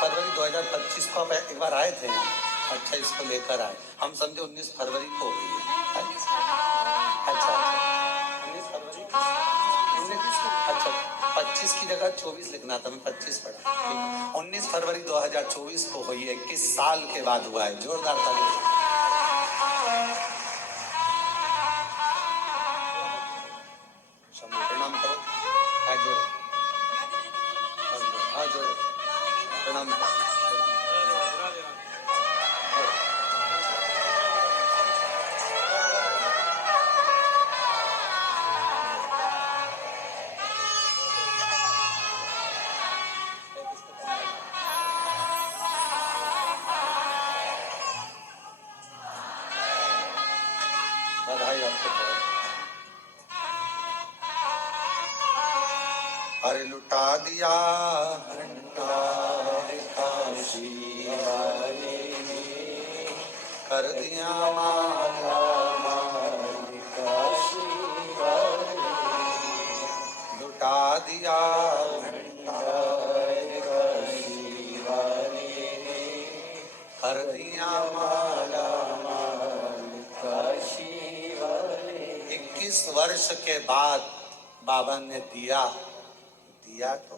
फरवरी 2025 को आप एक बार आए थे यहाँ। अच्छा, इसको लेकर आए, हम समझे 19 फरवरी को हुई है। अच्छा, 19 फरवरी, अच्छा 25 की जगह 24 लिखना था, मैं 25 पढ़ा। 19 फरवरी 2024 को हुई है, 21 साल के बाद हुआ है। जोरदार ताली। प्रणाम करो, हाथ जोड़ो, हाथ जोड़ो, प्रणाम करो। बधाई आपको। अरे लुटा दिया भंडार काशी वाले ने, कर दिया माला माल काशी वाले, लुटा दिया भंडार काशी वाले ने, कर दिया माला माल काशी वाले। 21 वर्ष के बाद बाबा ने दिया तो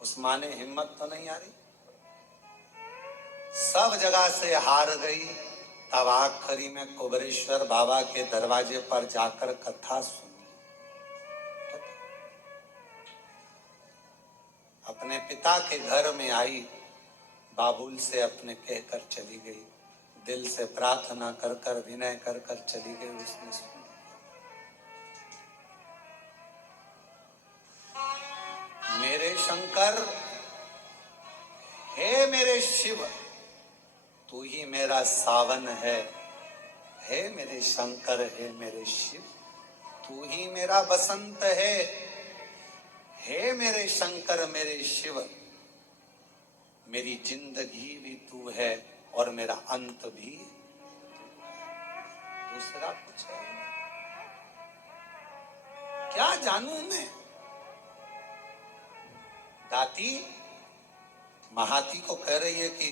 उस माँ ने हिम्मत तो नहीं हारी, सब जगह से हार गई। तब आखिरी में कुबेरेश्वर बाबा के दरवाजे पर जाकर कथा सुनी। अपने पिता के घर में आई, बाबुल से अपने कहकर चली गई, दिल से प्रार्थना कर कर विनय कर कर चली गई। उसने सुना, मेरे शंकर, हे मेरे शिव, तू ही मेरा सावन है। हे मेरे शंकर, हे मेरे शिव, तू ही मेरा बसंत है। हे मेरे शंकर, मेरे शिव, मेरी जिंदगी भी तू है और मेरा अंत भी, दूसरा कुछ है क्या जानूं मैं। दाती महाती को कह रही है कि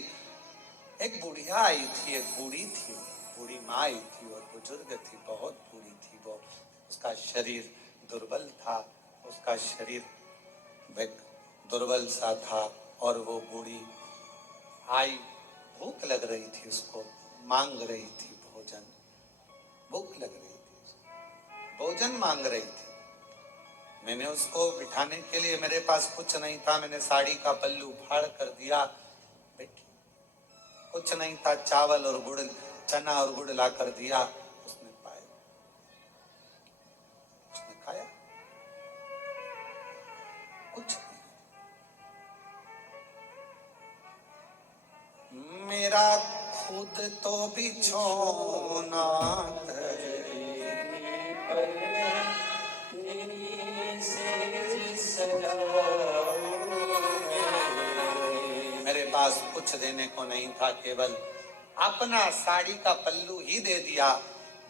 एक बुढ़िया आई थी, एक बूढ़ी थी, बूढ़ी माँ आई थी और बुजुर्ग थी, बहुत बूढ़ी थी वो। उसका शरीर दुर्बल था, उसका शरीर दुर्बल सा था, और वो बूढ़ी आई, भूख लग रही थी उसको, मांग रही थी भोजन, भूख लग रही थी, भोजन मांग रही थी। मैंने उसको बिठाने के लिए, मेरे पास कुछ नहीं था, मैंने साड़ी का पल्लू फाड़ कर दिया, बैठी, कुछ नहीं था, चावल और गुड़, चना और गुड़ ला कर दिया। उसने पाया, उसने खाया, कुछ नहीं। बुद्ध तो बिछोना धरे। मेरे पास कुछ देने को नहीं था, केवल अपना साड़ी का पल्लू ही दे दिया।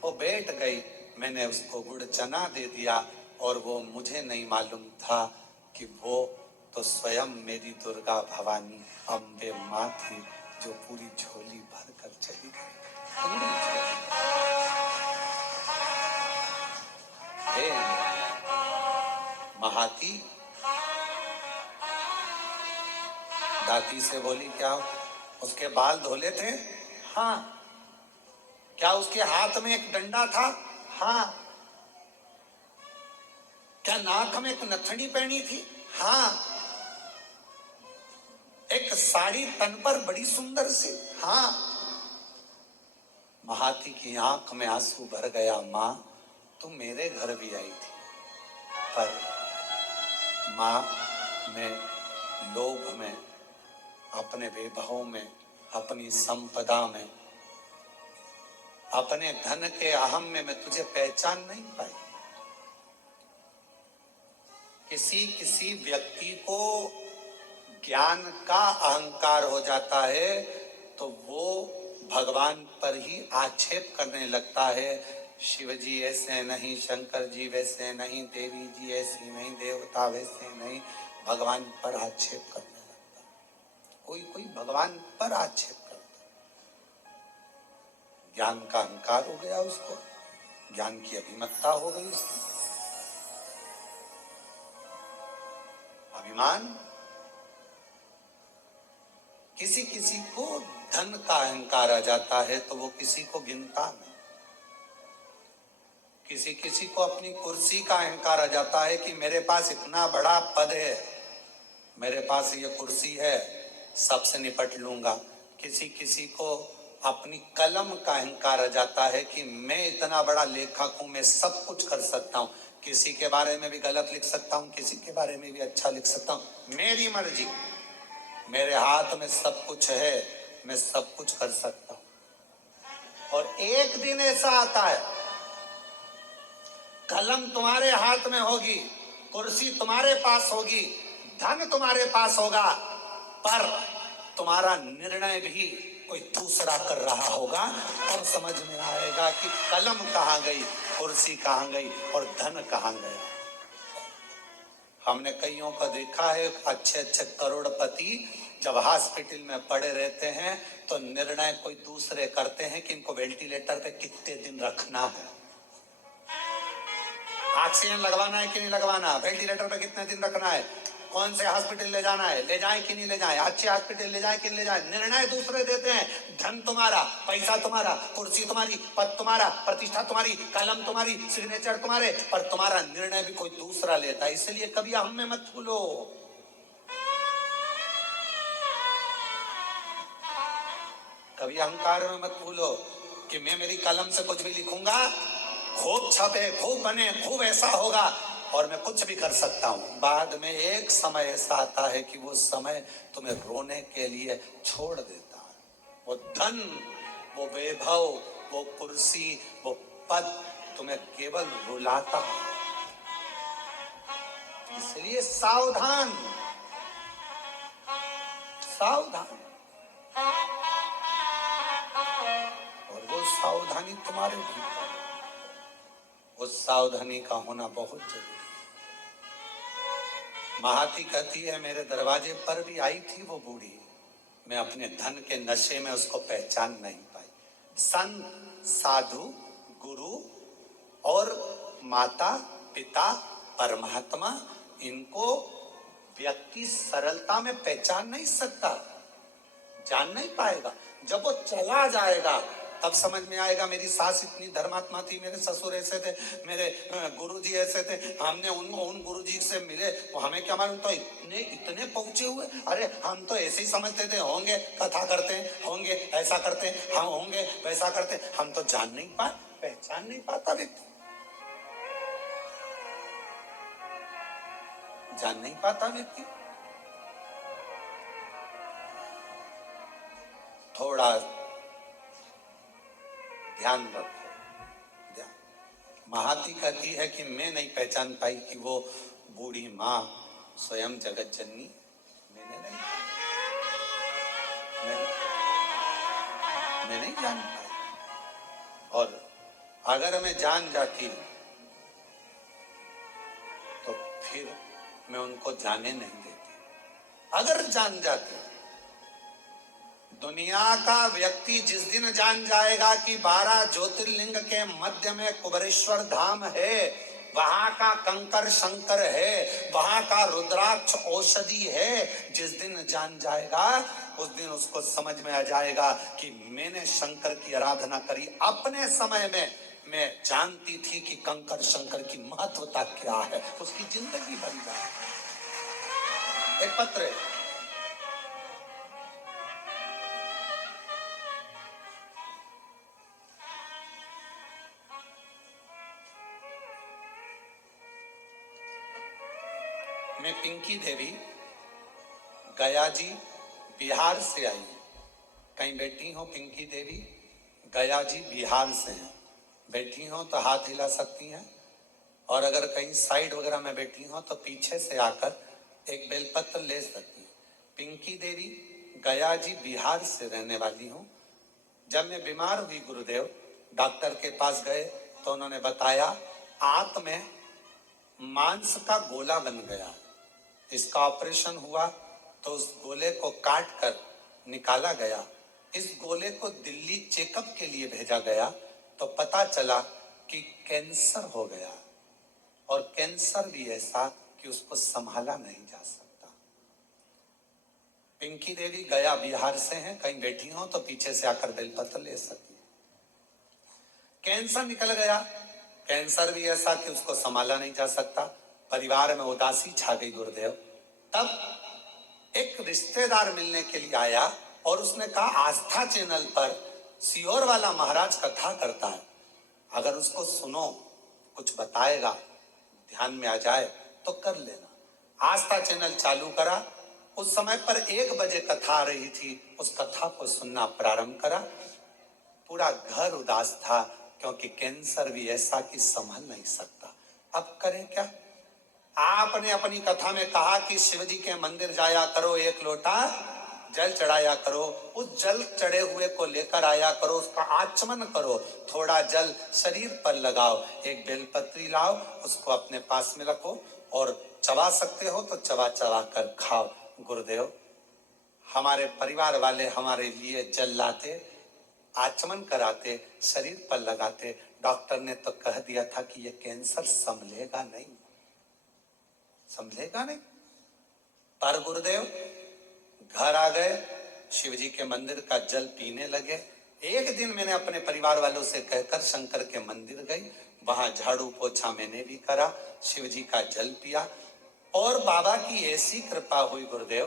वो बैठ गई, मैंने उसको गुड़ चना दे दिया, और वो मुझे नहीं मालूम था कि वो तो स्वयं मेरी दुर्गा भवानी अम्बे माँ थी, जो पूरी झोली भर कर चली गई। हे महाती दाती से बोली, क्या उसके बाल धोले थे? हाँ। क्या उसके हाथ में एक डंडा था? हाँ। क्या नाक में एक नथनी पहनी थी? हाँ। एक साड़ी तन पर बड़ी सुंदर सी? हाँ। महाती की आंख में आंसू भर गया। माँ, तुम मेरे घर भी आई थी, पर माँ, मैं लोभ में, अपने वैभव में, अपनी संपदा में, अपने धन के अहम में मैं तुझे पहचान नहीं पाई। किसी किसी व्यक्ति को ज्ञान का अहंकार हो जाता है तो वो भगवान पर ही आक्षेप करने लगता है। शिव जी ऐसे नहीं, शंकर जी वैसे नहीं, देवी जी ऐसी नहीं, देवता वैसे नहीं, भगवान पर आक्षेप करने लगता। कोई कोई भगवान पर आक्षेप करता। ज्ञान का अहंकार हो गया उसको, ज्ञान की अभिमत्ता हो गई उसकी। अभिमान। किसी किसी को धन का अहंकार आ जाता है तो वो किसी को गिनता नहीं। किसी किसी को अपनी कुर्सी का अहंकार आ जाता है कि मेरे पास इतना बड़ा पद है, मेरे पास ये कुर्सी है, सबसे निपट लूंगा। किसी किसी को अपनी कलम का अहंकार आ जाता है कि मैं इतना बड़ा लेखक हूं, मैं सब कुछ कर सकता हूं, किसी के बारे में भी गलत लिख सकता हूं, किसी के बारे में भी अच्छा लिख सकता हूं, मेरी मर्जी, मेरे हाथ में सब कुछ है, मैं सब कुछ कर सकता हूं। और एक दिन ऐसा आता है, कलम तुम्हारे हाथ में होगी, कुर्सी तुम्हारे पास होगी, धन तुम्हारे पास होगा, पर तुम्हारा निर्णय भी कोई दूसरा कर रहा होगा। तब समझ में आएगा कि कलम कहाँ गई, कुर्सी कहाँ गई और धन कहाँ गया। हमने कईयों को देखा है, अच्छे अच्छे करोड़पति जब हॉस्पिटल में पड़े रहते हैं तो निर्णय कोई दूसरे करते हैं कि इनको वेंटिलेटर पे कितने दिन रखना है, ऑक्सीजन लगवाना है कि नहीं लगवाना, वेंटिलेटर पे कितने दिन रखना है, कौन से हॉस्पिटल ले जाना है, ले जाए कि नहीं ले जाए, अच्छे हॉस्पिटल ले जाए कि नहीं ले जाए। निर्णय दूसरे देते हैं। धन तुम्हारा, पैसा तुम्हारा, कुर्सी तुम्हारी, पद तुम्हारा, प्रतिष्ठा तुम्हारी, कलम तुम्हारी, सिग्नेचर तुम्हारे, पर तुम्हारा निर्णय भी कोई दूसरा लेता है। इसलिए कभी हम में मत भूलो, कभी अहंकार में मत भूलो कि मैं मेरी कलम से कुछ भी लिखूंगा, खूब छपे, खूब बने, खूब ऐसा होगा और मैं कुछ भी कर सकता हूं। बाद में एक समय ऐसा आता है कि वो समय तुम्हें रोने के लिए छोड़ देता है। वो धन, वो वैभव, वो कुर्सी, वो पद तुम्हें केवल रुलाता है। इसलिए सावधान, सावधान। और वो सावधानी तुम्हारे भीतर, उस सावधानी का होना बहुत जरूरी। महाती कहती है, मेरे दरवाजे पर भी आई थी वो बूढ़ी, मैं अपने धन के नशे में उसको पहचान नहीं पाई। संत, साधु, गुरु और माता पिता परमात्मा, इनको व्यक्ति सरलता में पहचान नहीं सकता, जान नहीं पाएगा। जब वो चला जाएगा तब समझ में आएगा, मेरी सास इतनी धर्मात्मा थी, मेरे ससुर ऐसे थे, मेरे गुरुजी ऐसे थे, हमने उन गुरुजी से मिले, वो हमें क्या मालूम, तो इतने इतने पहुंचे हुए। अरे हम तो ऐसे ही समझते थे, होंगे कथा करते हैं, होंगे ऐसा करते हैं, हम होंगे वैसा करते हैं, हम तो जान नहीं पाए, पहचान नहीं पाता व्यक्ति, जान नहीं पाता व्यक्ति। थोड़ा भी है कि मैं नहीं पहचान पाई कि वो बूढ़ी माँ स्वयं जगत जननी मैंने नहीं मैं नहीं जान पाई। और अगर मैं जान जाती तो फिर मैं उनको जाने नहीं देती। अगर जान जाती, दुनिया का व्यक्ति जिस दिन जान जाएगा कि 12 ज्योतिर्लिंग के मध्य में कुबेरेश्वर धाम है, वहां का कंकर शंकर है, वहां का रुद्राक्ष औषधि है, जिस दिन जान जाएगा उस दिन उसको समझ में आ जाएगा कि मैंने शंकर की आराधना करी अपने समय में। मैं जानती थी कि कंकर शंकर की महत्वता क्या है, उसकी जिंदगी बन जाए। एक पत्र है, मैं पिंकी देवी गया जी बिहार से आई हूं। कहीं बैठी हो पिंकी देवी? गया जी बिहार से हैं। बैठी हो तो हाथ हिला सकती हैं, और अगर कहीं साइड वगैरह में बैठी हो तो पीछे से आकर एक बेलपत्र ले सकती हैं। पिंकी देवी गया जी बिहार से रहने वाली हूँ। जब मैं बीमार हुई गुरुदेव, डॉक्टर के पास गए तो उन्होंने बताया आंत में मांस का गोला बन गया। इसका ऑपरेशन हुआ तो उस गोले को काट कर निकाला गया। इस गोले को दिल्ली चेकअप के लिए भेजा गया तो पता चला कि कैंसर हो गया, और कैंसर भी ऐसा कि उसको संभाला नहीं जा सकता। पिंकी देवी गया बिहार से हैं, कहीं बैठी हो तो पीछे से आकर बेलपत्र ले सकती है। कैंसर निकल गया, कैंसर भी ऐसा कि उसको संभाला नहीं जा सकता। परिवार में उदासी छा गई गुरुदेव। तब एक रिश्तेदार मिलने के लिए आया और उसने कहा आस्था चैनल पर सियोर वाला महाराज कथा करता है, अगर उसको सुनो कुछ बताएगा ध्यान में आ जाए तो कर लेना। आस्था चैनल चालू करा। उस समय पर 1 बजे कथा आ रही थी। उस कथा को सुनना प्रारंभ करा। पूरा घर उदास था क्योंकि कैंसर भी ऐसा कि संभल नहीं सकता। अब करें क्या? आपने अपनी कथा में कहा कि शिव जी के मंदिर जाया करो, 1 लोटा जल चढ़ाया करो, उस जल चढ़े हुए को लेकर आया करो, उसका आचमन करो, थोड़ा जल शरीर पर लगाओ, एक बेलपत्री लाओ, उसको अपने पास में रखो और चबा सकते हो तो चबा चबा कर खाओ। गुरुदेव, हमारे परिवार वाले हमारे लिए जल लाते, आचमन कराते, शरीर पर लगाते। डॉक्टर ने तो कह दिया था कि यह कैंसर संभलेगा नहीं, समझेगा नहीं। पर गुरुदेव घर आ गए, शिव जी के मंदिर का जल पीने लगे। एक दिन मैंने अपने परिवार वालों से कहकर शंकर के मंदिर गई, वहां झाड़ू पोछा मैंने भी करा, शिव जी का जल पिया, और बाबा की ऐसी कृपा हुई गुरुदेव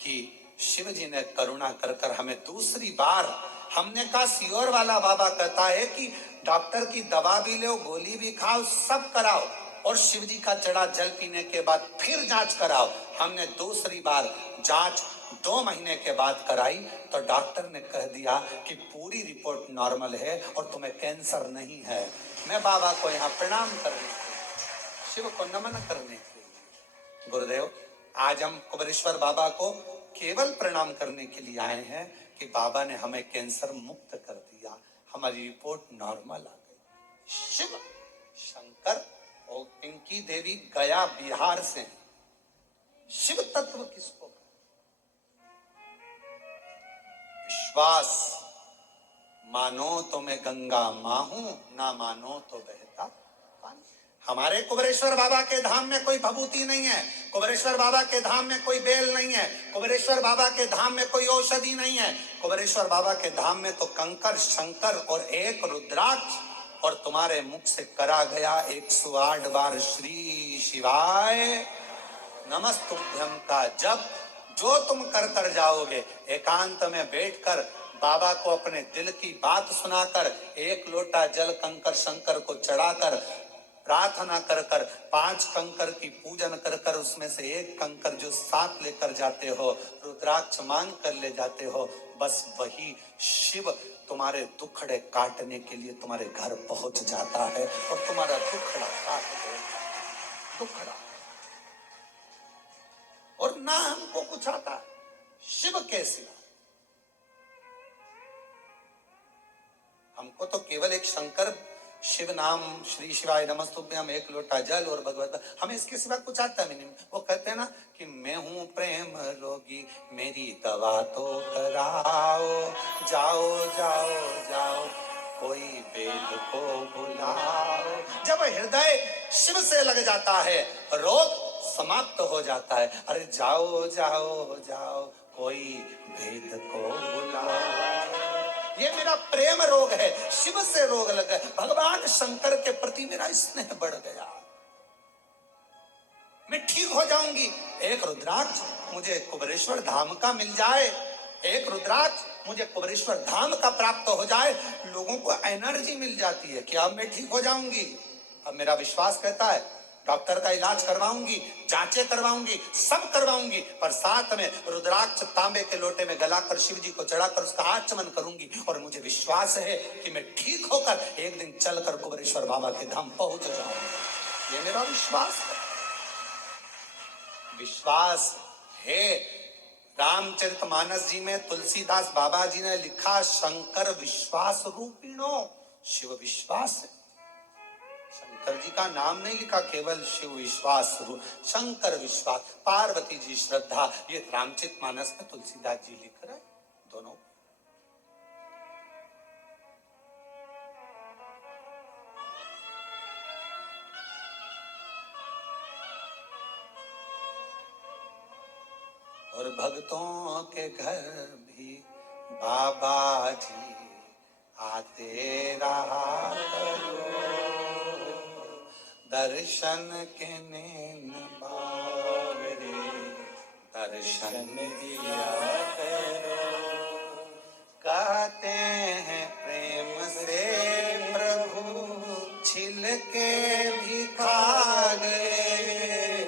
कि शिव जी ने करुणा कर कर हमें दूसरी बार, हमने कहा सियोर वाला बाबा कहता है कि डॉक्टर की दवा भी लो, गोली भी खाओ, सब कराओ, और शिव जी का चढ़ा जल पीने के बाद फिर जांच कराओ। हमने दूसरी बार जांच 2 महीने के बाद कराई तो डॉक्टर ने कह दिया कि पूरी रिपोर्ट नॉर्मल है और तुम्हें कैंसर नहीं है। मैं बाबा को यहाँ प्रणाम करने के लिए, शिव को नमन करने के लिए, गुरुदेव आज हम कुबेरेश्वर बाबा को केवल प्रणाम करने के लिए आए हैं कि बाबा ने हमें कैंसर मुक्त कर दिया, हमारी रिपोर्ट नॉर्मल आ गई। शिव शंकर और पिंकी देवी गया बिहार से। शिव तत्व किसको? विश्वास मानो तो मैं गंगा मां हूं, ना मानो तो बहता पानी। हमारे कुबेरेश्वर बाबा के धाम में कोई भभूति नहीं है, कुबेरेश्वर बाबा के धाम में कोई बेल नहीं है, कुबेरेश्वर बाबा के धाम में कोई औषधि नहीं है। कुबेरेश्वर बाबा के धाम में तो कंकर शंकर और एक रुद्राक्ष, और तुम्हारे मुख से करा गया 108 बार श्री शिवाय नमस्तुभ्यम का जप, जो तुम कर जाओगे एकांत में बैठकर बाबा को अपने दिल की बात सुनाकर, 1 लोटा जल कंकर शंकर को चढ़ाकर, प्रार्थना कर कर 5 कंकर की पूजन कर कर उसमें से 1 कंकर जो साथ लेकर जाते हो, रुद्राक्ष मांग कर ले जाते हो, बस वही शिव तुम्हारे दुखड़े काटने के लिए तुम्हारे घर पहुंच जाता है और तुम्हारा दुखड़ा काट देगा। दुखड़ा। और ना हमको कुछ आता है शिव के सिवा। हमको तो केवल एक शंकर शिव नाम, श्री शिवाय नमस्तुभ्यम, एक लोटा जल और भगवत, हमें इसके सिवा कुछ आता भी नहीं। वो कहते हैं ना कि मैं हूं प्रेम रोगी, मेरी दवा तो कराओ, जाओ जाओ जाओ कोई वेद को बुलाओ। जब हृदय शिव से लग जाता है रोग समाप्त हो जाता है। अरे जाओ जाओ जाओ कोई वेद को बुलाओ। ये मेरा प्रेम रोग है, शिव से रोग लग गया, भगवान शंकर के प्रति मेरा स्नेह बढ़ गया, मैं ठीक हो जाऊंगी। एक रुद्राक्ष मुझे कुबेरेश्वर धाम का मिल जाए, एक रुद्राक्ष मुझे कुबेरेश्वर धाम का प्राप्त हो जाए, लोगों को एनर्जी मिल जाती है कि अब मैं ठीक हो जाऊंगी। अब मेरा विश्वास कहता है डॉक्टर का इलाज करवाऊंगी, जांचें करवाऊंगी, सब करवाऊंगी, पर साथ में रुद्राक्ष तांबे के लोटे में गलाकर शिव जी को चढ़ाकर उसका आचमन करूंगी। और मुझे विश्वास है कि मैं ठीक होकर एक दिन चलकर कुबेरेश्वर बाबा के धाम पहुंच जाऊंगी। ये मेरा विश्वास है। विश्वास है। रामचरितमानस जी में तुलसीदास बाबा जी ने लिखा, शंकर विश्वास रूपिणो, शिव विश्वास है। शंकर जी का नाम नहीं लिखा, केवल शिव विश्वास रूप, शंकर विश्वास, पार्वती जी श्रद्धा, ये रामचरितमानस में तुलसीदास जी लिख रहे दोनों। और भक्तों के घर भी बाबा जी आते रहा करो, दर्शन के नैन बावरे दर्शन दिया करो। कहते हैं प्रेम से प्रभु छिल के भी खा गए,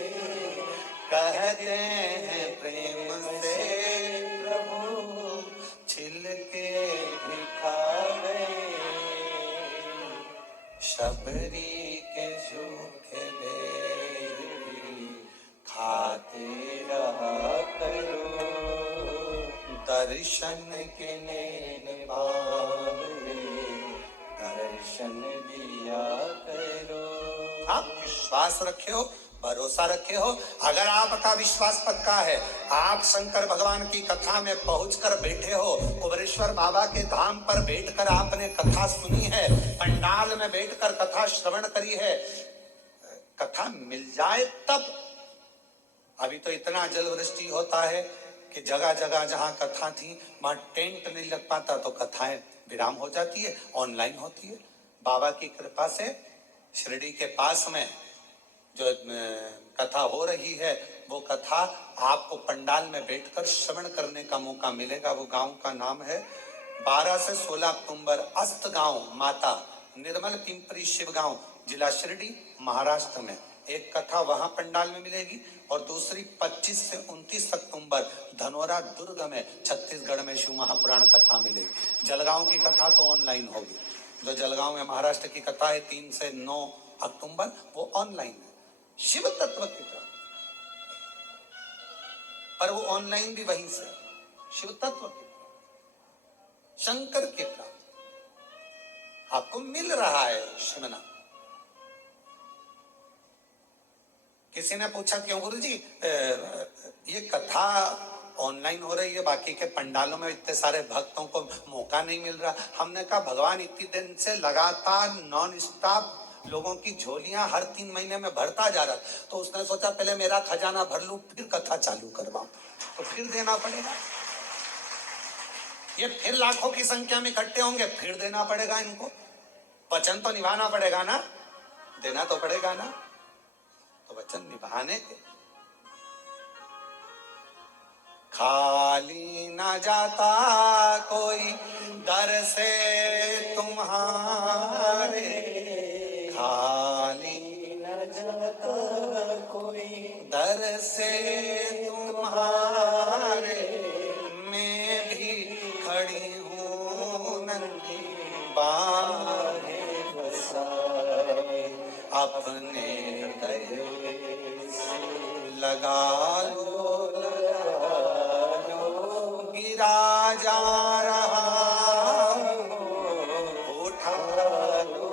कहते हैं प्रेम से प्रभु छिल के भी खा गए। शबरी के झूठे बेर भी खाते रहा करो, दर्शन के नैन बावरे दर्शन दिया करो। आप विश्वास रखे हो, भरोसा रखे हो। अगर आपका विश्वास पक्का है, आप शंकर भगवान की कथा में पहुंचकर बैठे हो, कुबेरेश्वर बाबा के धाम पर बैठकर आपने कथा सुनी है, पंडाल में बैठकर कथा श्रवण करी है, कथा मिल जाए तब। अभी तो इतना जल वृष्टि होता है कि जगह जगह जहां कथा थी वहां टेंट नहीं लग पाता, तो कथाएं विराम हो जाती है, ऑनलाइन होती है। बाबा की कृपा से शिरडी के पास में जो कथा हो रही है, वो कथा आपको पंडाल में बैठकर श्रवण करने का मौका मिलेगा। वो गांव का नाम है 12 से 16 अक्टूबर, अस्त गांव माता, निर्मल पिंपरी शिव गांव, जिला शिरडी, महाराष्ट्र में। एक कथा वहां पंडाल में मिलेगी और दूसरी 25 से 29 अक्टूबर धनोरा दुर्ग में, छत्तीसगढ़ में शिव महापुराण कथा मिलेगी। जलगांव की कथा तो ऑनलाइन होगी। जो जलगांव में महाराष्ट्र की कथा है 3 से 9 अक्टूबर, वो ऑनलाइन है। शिव तत्व की तरह, पर वो ऑनलाइन भी वहीं से, शिव तत्व की तरह, शंकर की तरह आपको मिल रहा है शिवना। किसी ने पूछा क्यों गुरुजी ये कथा ऑनलाइन हो रही है, बाकी के पंडालों में इतने सारे भक्तों को मौका नहीं मिल रहा? हमने कहा भगवान इतनी दिन से लगातार नॉन स्टॉप लोगों की झोलियां हर 3 महीने में भरता जा रहा, तो उसने सोचा पहले मेरा खजाना भर लूं, फिर कथा चालू करवाऊं, तो फिर देना पड़ेगा। ये फिर लाखों की संख्या में इकट्ठे होंगे, फिर देना पड़ेगा इनको। वचन तो निभाना पड़ेगा ना, देना तो पड़ेगा ना, तो वचन निभाने के खाली ना जाता कोई दर से तुम्हारे, खाली न जाता कोई दर से तुम्हारे, मैं भी खड़ी हूँ नंद अपने हृदय लगा लो, गिरा जा रहा उठा लो,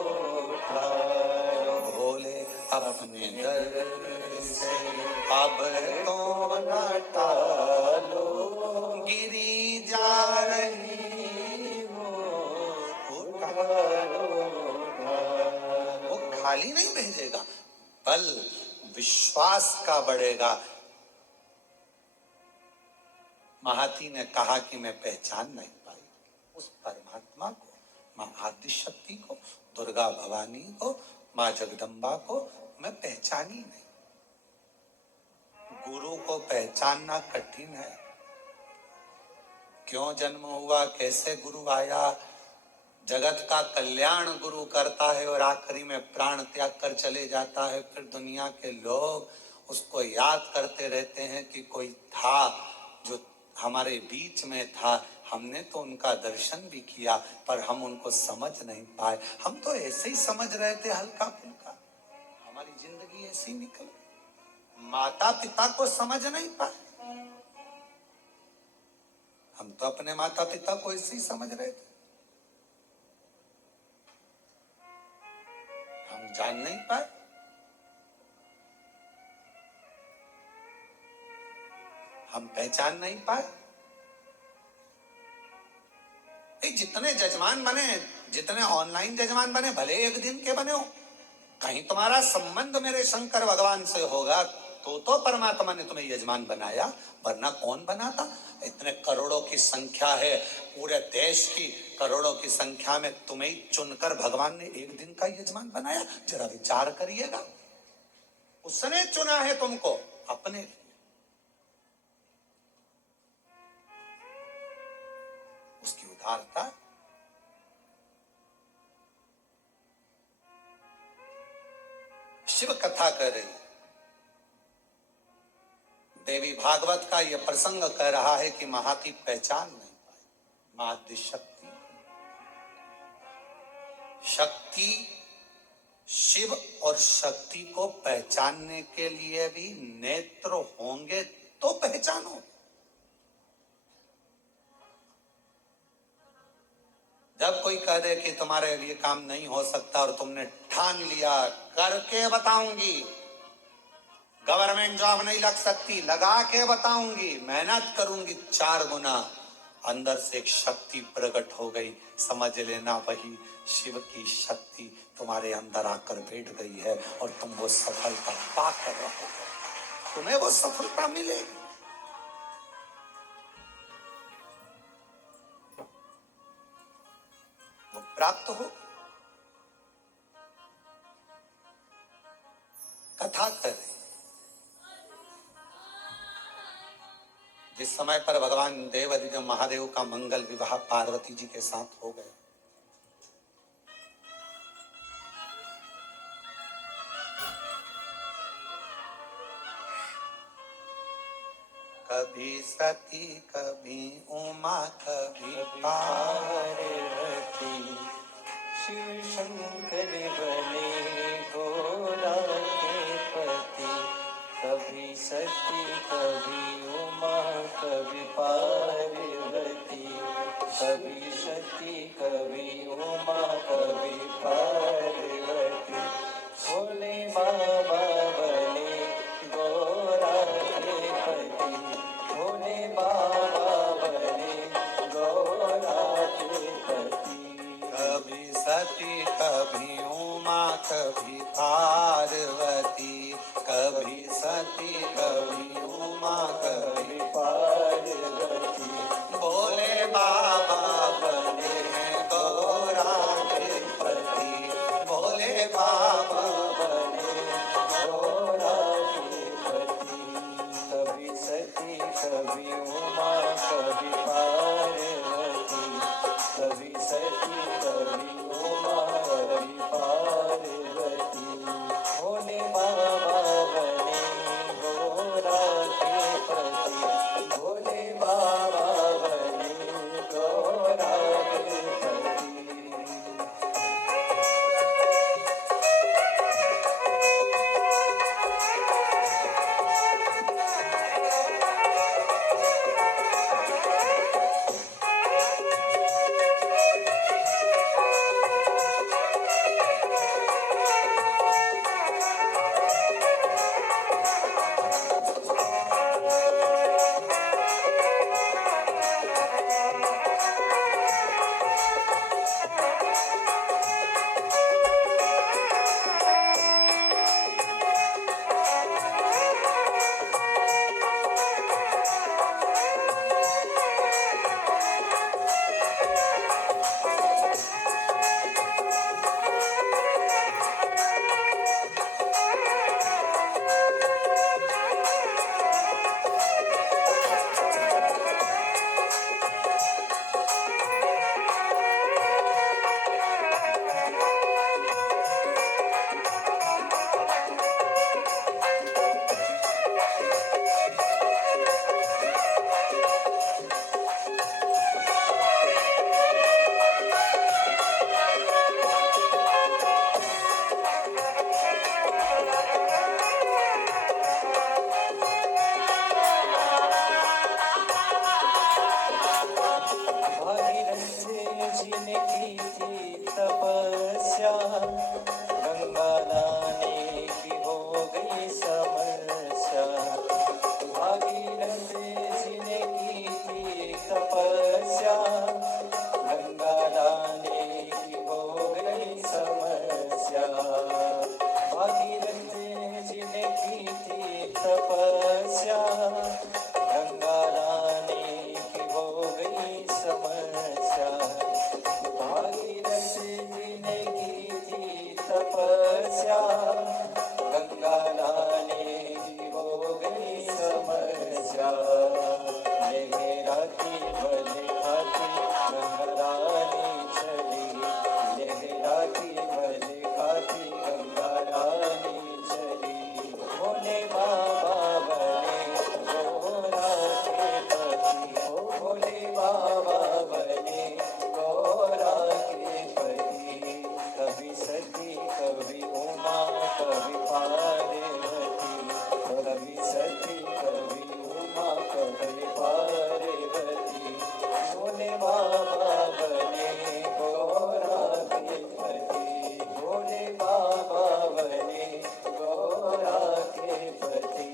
भोले अपने दर से अब तो न टालो, गिरी जा रही हो, उठा लो। वो खाली नहीं भेजेगा, बल विश्वास का बढ़ेगा। महाती ने कहा कि मैं पहचान नहीं पाई उस परमात्मा को, माँ आदि शक्ति को, दुर्गा भवानी को, माँ जगदम्बा को मैं पहचानी नहीं। गुरु को पहचानना कठिन है। क्यों जन्म हुआ, कैसे गुरु आया, जगत का कल्याण गुरु करता है और आखिरी में प्राण त्याग कर चले जाता है। फिर दुनिया के लोग उसको याद करते रहते हैं कि कोई था जो हमारे बीच में था, हमने तो उनका दर्शन भी किया पर हम उनको समझ नहीं पाए। हम तो ऐसे ही समझ रहे थे हल्का फुल्का, हमारी जिंदगी ऐसी निकल, माता पिता को समझ नहीं पाए। हम तो अपने माता पिता को ऐसे ही समझ रहे थे, हम जान नहीं पाए। हम पहचान नहीं पाए। जितने जजमान बने, जितने ऑनलाइन जजमान बने, भले एक दिन के बने हो, कहीं तुम्हारा संबंध मेरे शंकर भगवान से होगा तो परमात्मा ने तुम्हें यजमान बनाया, वरना कौन बनाता। इतने करोड़ों की संख्या है, पूरे देश की करोड़ों की संख्या में तुम्हें चुनकर भगवान ने एक दिन का यजमान बनाया। जरा विचार करिएगा, उसने चुना है तुमको अपने लिए। उसकी उदारता, शिव कथा कर रही, देवी भागवत का यह प्रसंग कह रहा है कि महाती पहचान नहीं पाई माध्य शक्ति। शक्ति, शिव और शक्ति को पहचानने के लिए भी नेत्र होंगे तो पहचानो। जब कोई कह दे कि तुम्हारे लिए काम नहीं हो सकता और तुमने ठान लिया करके बताऊंगी, गवर्नमेंट जॉब नहीं लग सकती, लगा के बताऊंगी, मेहनत करूंगी 4 गुना, अंदर से एक शक्ति प्रकट हो गई, समझ लेना वही शिव की शक्ति तुम्हारे अंदर आकर बैठ गई है और तुम वो सफलता पा कर रहोगे, तुम्हें वो सफलता मिलेगी। वो प्राप्त हो। कथा करें। जिस समय पर भगवान देवाधिदेव महादेव का मंगल विवाह पार्वती जी के साथ हो गया, कभी सती कभी उमा कभी पार्वती, शिव शंकर बने भोला के पति। कभी सती कभी उमा कभी पार्वती, कभी सती कभी उमा कभी पार्वती। भोले बाबा बने गौरा के पति, भोले बाबा बने गौरा के पति। कभी सती कभी उमा कभी पार्वती, कभी सती कभी उमा कभी पार्वती। भोले बाबा बने गौरा के पति, भोले बाबा बने गौरा के पति। कभी सती कभी उमा कभी पार्वती, कभी सती कभी उमा कभी पार्वती। भोले बाबा बने गौरा के पति, भोले बाबा बने गौरा के पति। तपस्या, गंगा लाने की हो गई समस्या। भागीरथ जी ने की थी तपस्या, गंगा लाने की हो गई समस्या। लहराती भले खाती गंगा रानी चली, लहराती भले खाती गंगा रानी चली। भोले बाबा बने गोरा के पति, ओ भोले बाबा बने गोरा के पति। कभी सती कभी उमा कभी पार्वती, कभी सती कभी उमा कभी पार्वती। भोले बाबा बने गोरा के पति, भोले बाबा बने गोरा के पति।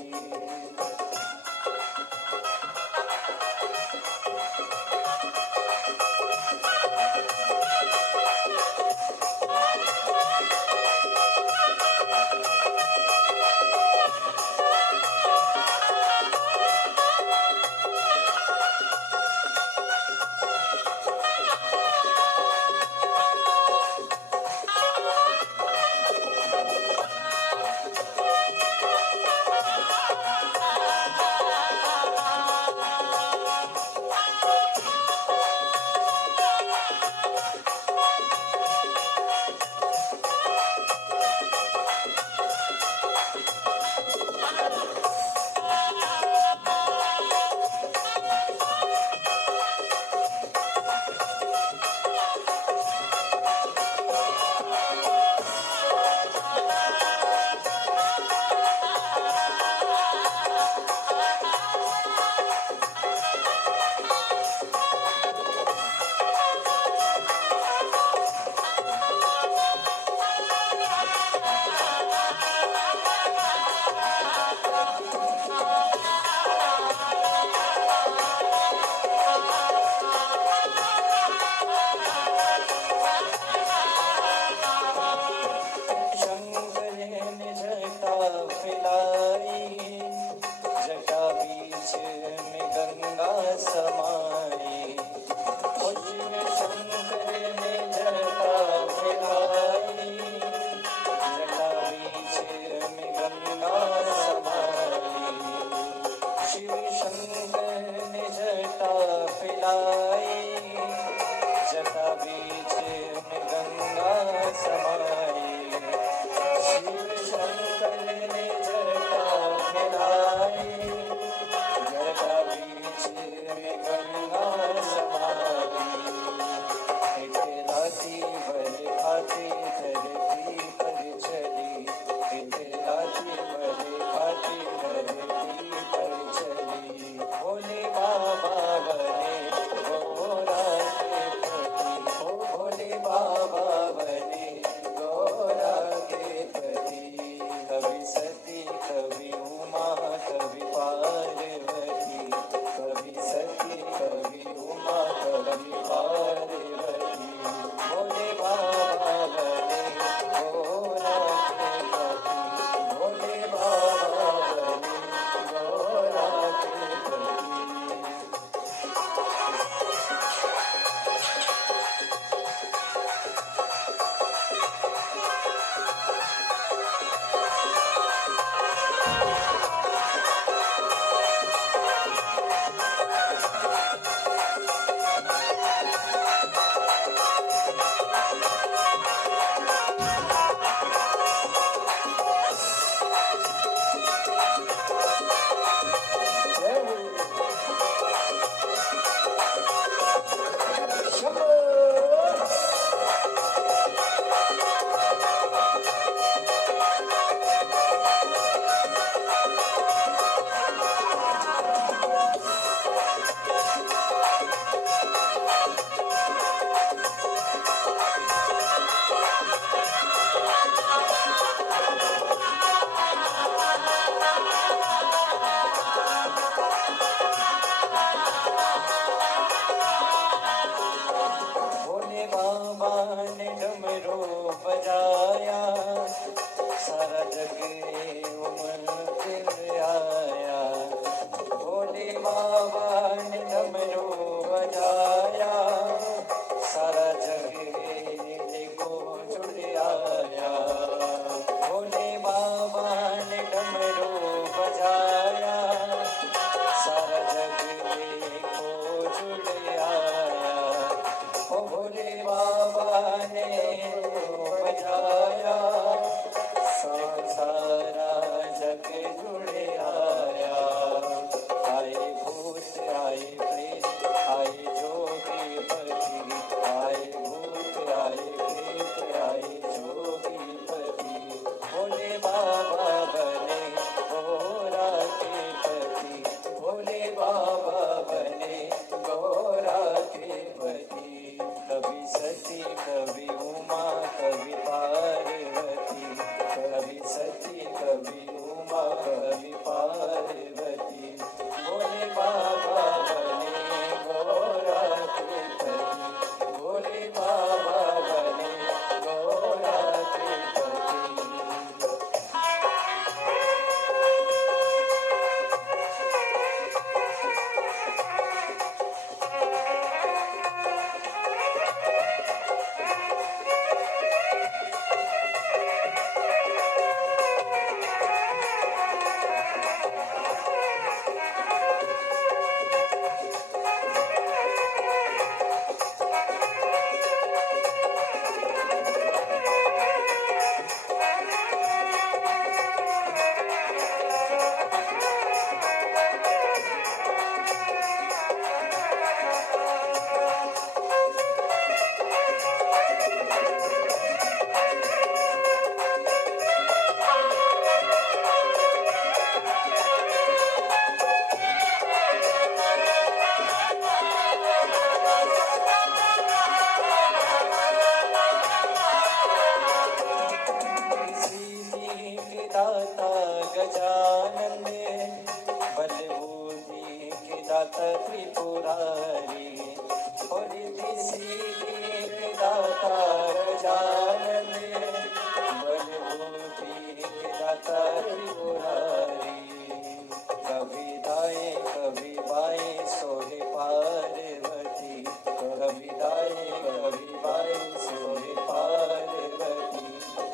शंकर ने जटा फैलाई, जटा बीच में गंगा समाई। ओ शिव शंकर ने जटा फैलाई, जटा बीच में गंगा समाई। शिव शंकर ने जटा फैलाई, जटा बीच में गंगा समाई। शिव शंकर ने जटा फैलाई, जटा बीच में गंगा समाई। इतलाती भले खाती धरती पर चली, इतलाती भले खाती धरती पर चली। भोले बाबा बने गोरा के पति, ओ भोले बाबा बने त्रिपुरारी होरिति सीधी दातार जानने बलबूती दाता त्रिपुरारी कभी दाएं कभी बाएं सोहे पार्वती कभी दाएं कभी बाएं सोहे पार्वती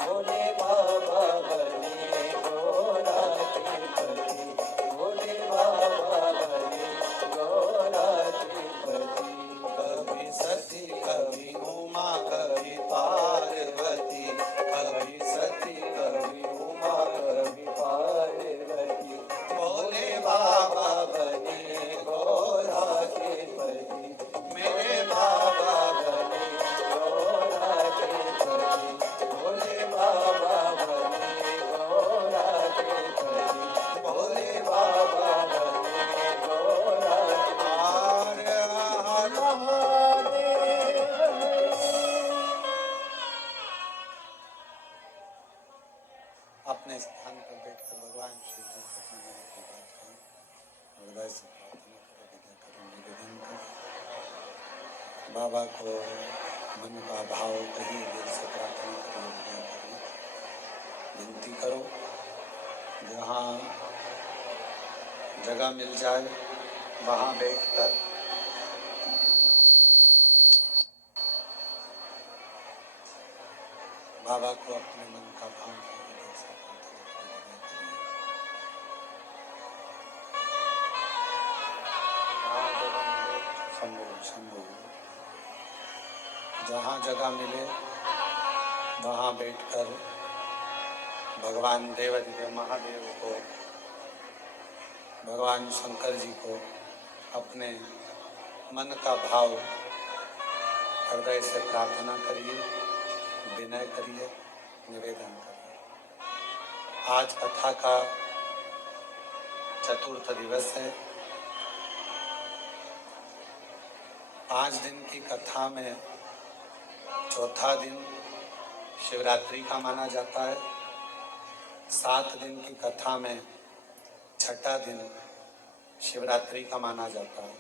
भोले बाबा बने गोरा के पति भोले बाबा बने गोरा के पति कभी सती कभी उमा कभी पार्वती, कभी सती कभी उमा कभी पार्वती भोले बाबा बने गोरा के पति मेरे बाबा बने गोरा के पति भोले बाबा बने गोरा के पति भोले बाबा बने गोरा के हर हर महादेव अपने स्थान पर बैठकर भगवान शिव जी से अपने मन की बात करें, हृदय से प्रार्थना करें, विनय करें, निवेदन करें। बाबा को मन का भाव कहिए, दिल से प्रार्थना करिए, विनय करिए, विनती करो। जहाँ जगह मिल जाए वहाँ बैठकर बाबा को अपने मन का भाव कहिए, दिल से प्रार्थना करिए, विनय करिए। शंभो शंभो। जहाँ जगह मिले वहाँ बैठकर भगवान देवाधिदेव महादेव को, भगवान शंकर जी को अपने मन का भाव हृदय से प्रार्थना करिए, विनय करिए, निवेदन करिए। आज कथा का चतुर्थ दिवस है। 5 दिन की कथा में चौथा दिन शिवरात्रि का माना जाता है। 7 दिन की कथा में छठा दिन शिवरात्रि का माना जाता है।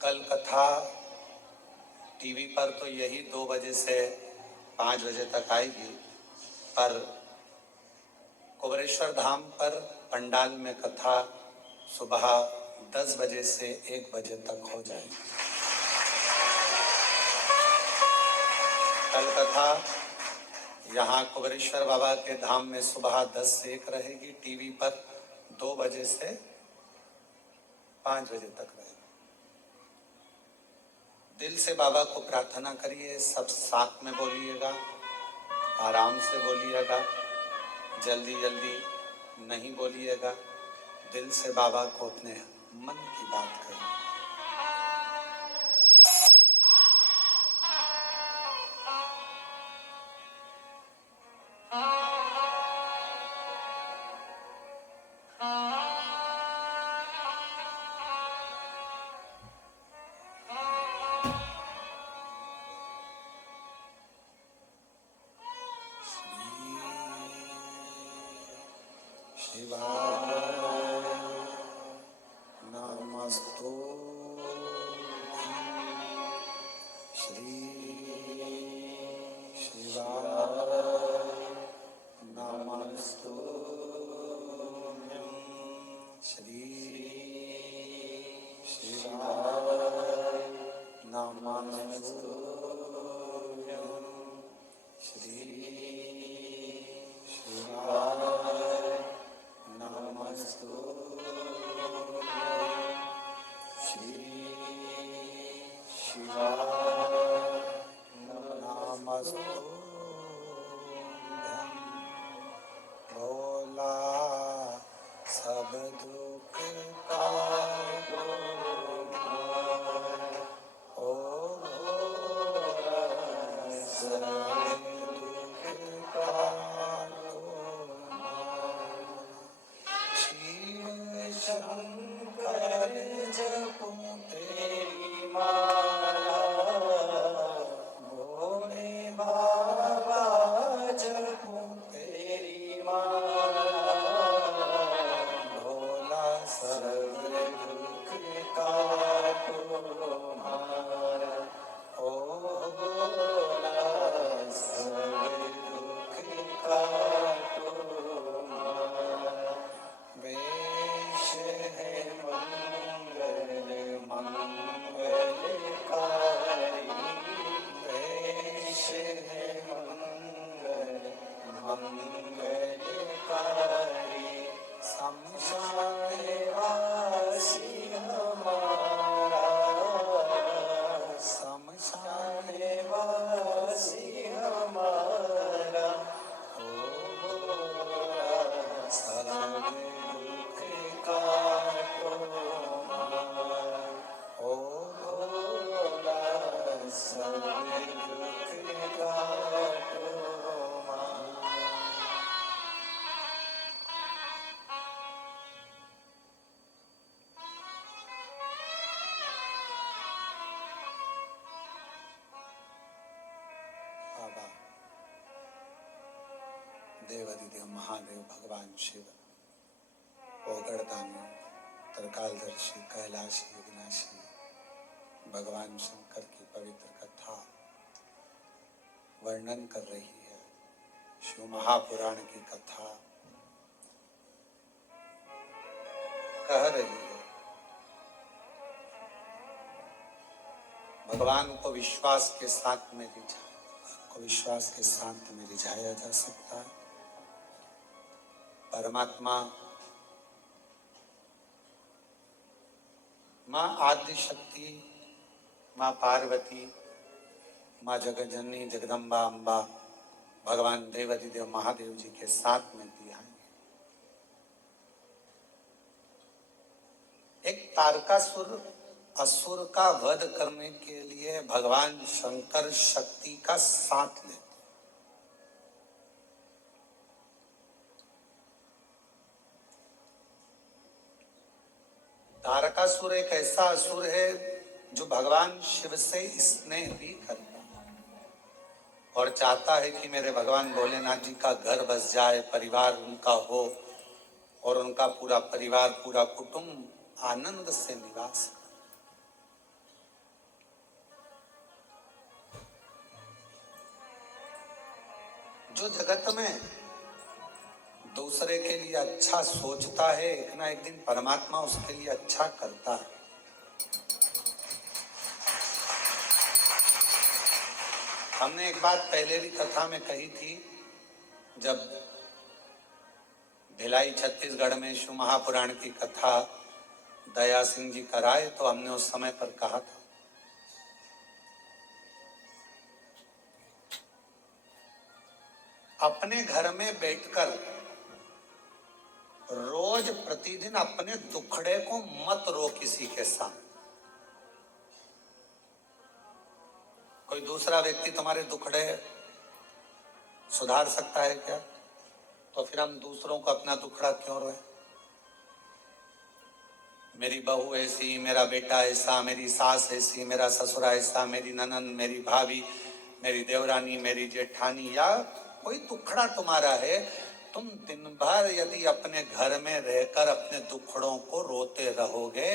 कल कथा टीवी पर तो यही 2 बजे से 5 बजे तक आएगी, पर कुबरेश्वर धाम पर पंडाल में कथा सुबह 10 बजे से 1 बजे तक हो जाएगी। कल कथा यहाँ कुबरेश्वर बाबा के धाम में सुबह 10 से 1 रहेगी, टीवी पर 2 बजे से 5 बजे तक रहेगी। दिल से बाबा को प्रार्थना करिए, सब साथ में बोलिएगा, आराम से बोलिएगा, जल्दी जल्दी नहीं बोलिएगा। दिल से बाबा को अपने मन की बात करिए। शिवाय नमस्तुभ्यं। श्री शिवाय नमस्तुभ्यं। श्री शिवाय नमस्तुभ्यं। श्री शिवाय नमस्तुभ्यं। श्री शिवाय नमस्तुभ्यं। भोला सब दुख का ओ भोला सब दुख का शिव शंकर जपो तेरी माला, भोले बाबा जपो तेरी माला, भोला सब देवाधिदेव महादेव भगवान शिव, ओगड़दानी, त्रिकालदर्शी, कैलाशी, अविनाशी भगवान शंकर की पवित्र कथा वर्णन कर रही है। शिव महापुराण की कथा कह रही है। भगवान को विश्वास के साथ में रिझाया, को विश्वास के साथ में रिझाया जा सकता है। परमात्मा माँ आदि शक्ति, माँ पार्वती, माँ जगज्जननी जगदम्बा अम्बा भगवान देवाधिदेव महादेव जी के साथ में दिया है। एक तारकासुर असुर का वध करने के लिए भगवान शंकर शक्ति का साथ लेते। तारकासुर एक ऐसा असुर है जो भगवान शिव से स्नेह भी करता है और चाहता है कि मेरे भगवान भोलेनाथ जी का घर बस जाए, परिवार उनका हो और उनका पूरा परिवार, पूरा कुटुंब आनंद से निवास करे। जो जगत में दूसरे के लिए अच्छा सोचता है, एक ना एक दिन परमात्मा उसके लिए अच्छा करता है। हमने एक बात पहले भी कथा में कही थी, जब भिलाई छत्तीसगढ़ में शिव महापुराण की कथा दया सिंह जी कराए तो हमने उस समय पर कहा था अपने घर में बैठकर रोज प्रतिदिन अपने दुखड़े को मत रो किसी के साथ। कोई दूसरा व्यक्ति तुम्हारे दुखड़े सुधार सकता है क्या? तो फिर हम दूसरों को अपना दुखड़ा क्यों रोए? मेरी बहू ऐसी, मेरा बेटा ऐसा, मेरी सास ऐसी, मेरा ससुरा ऐसा, मेरी ननंद, मेरी भाभी, मेरी देवरानी, मेरी जेठानी, या कोई दुखड़ा तुम्हारा है, तुम दिन भर यदि अपने घर में रहकर अपने दुखड़ों को रोते रहोगे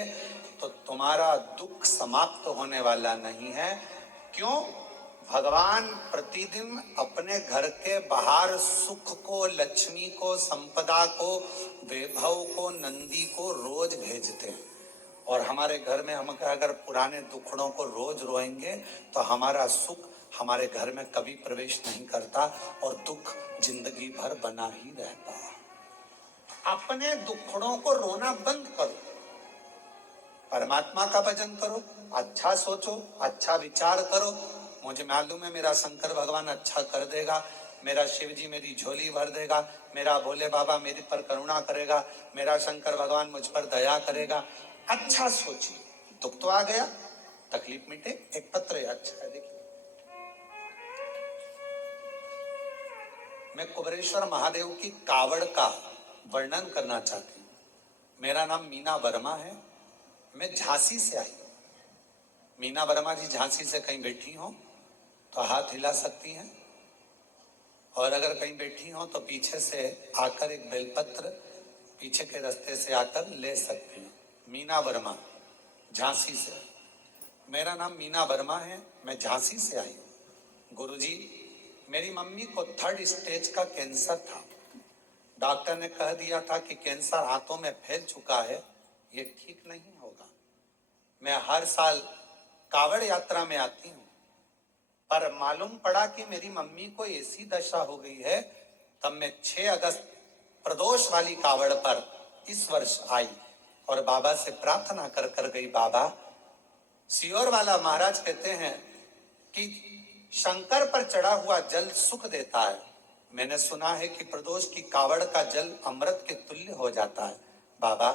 तो तुम्हारा दुख समाप्त होने वाला नहीं है। क्यों? भगवान प्रतिदिन अपने घर के बाहर सुख को, लक्ष्मी को, संपदा को, वैभव को, नंदी को रोज भेजते हैं और हमारे घर में हम अगर पुराने दुखड़ों को रोज रोएंगे तो हमारा सुख हमारे घर में कभी प्रवेश नहीं करता और दुख जिंदगी भर बना ही रहता है। अपने दुखड़ों को रोना बंद करो, परमात्मा का भजन करो, अच्छा सोचो, अच्छा विचार करो। मुझे मालूम है मेरा शंकर भगवान अच्छा कर देगा, मेरा शिव जी मेरी झोली भर देगा, मेरा भोले बाबा मेरे पर करुणा करेगा, मेरा शंकर भगवान मुझ पर दया करेगा। अच्छा सोचिए, दुख तो आ गया, तकलीफ मिटे, एक पत्र है, अच्छा है। देखिए, मैं कुबरेश्वर महादेव की कावड़ का वर्णन करना चाहती हूँ। मेरा नाम मीना वर्मा है, मैं झांसी से आई। मीना वर्मा जी झांसी से कहीं बैठी हो तो हाथ हिला सकती हैं, और अगर कहीं बैठी हो तो पीछे से आकर एक बेलपत्र पीछे के रास्ते से आकर ले सकती हैं। मीना वर्मा, झांसी से। मेरा नाम मीना वर्मा है, मैं झांसी से आई हूँ। गुरुजी, मेरी मम्मी को 3rd स्टेज का कैंसर था। डॉक्टर ने कह दिया था कि कैंसर हाथों में फैल चुका है, ये ठीक नहीं होगा। मैं हर साल कावड़ यात्रा में आती हूँ, पर मालूम पड़ा कि मेरी मम्मी को ऐसी दशा हो गई है। तब मैं 6 अगस्त प्रदोष वाली कावड़ पर इस वर्ष आई और बाबा से प्रार्थना कर कर गई, बाबा, सियोर वाला महाराज कहते हैं कि शंकर पर चढ़ा हुआ जल सुख देता है। मैंने सुना है कि प्रदोष की कावड़ का जल अमृत के तुल्य हो जाता है। बाबा,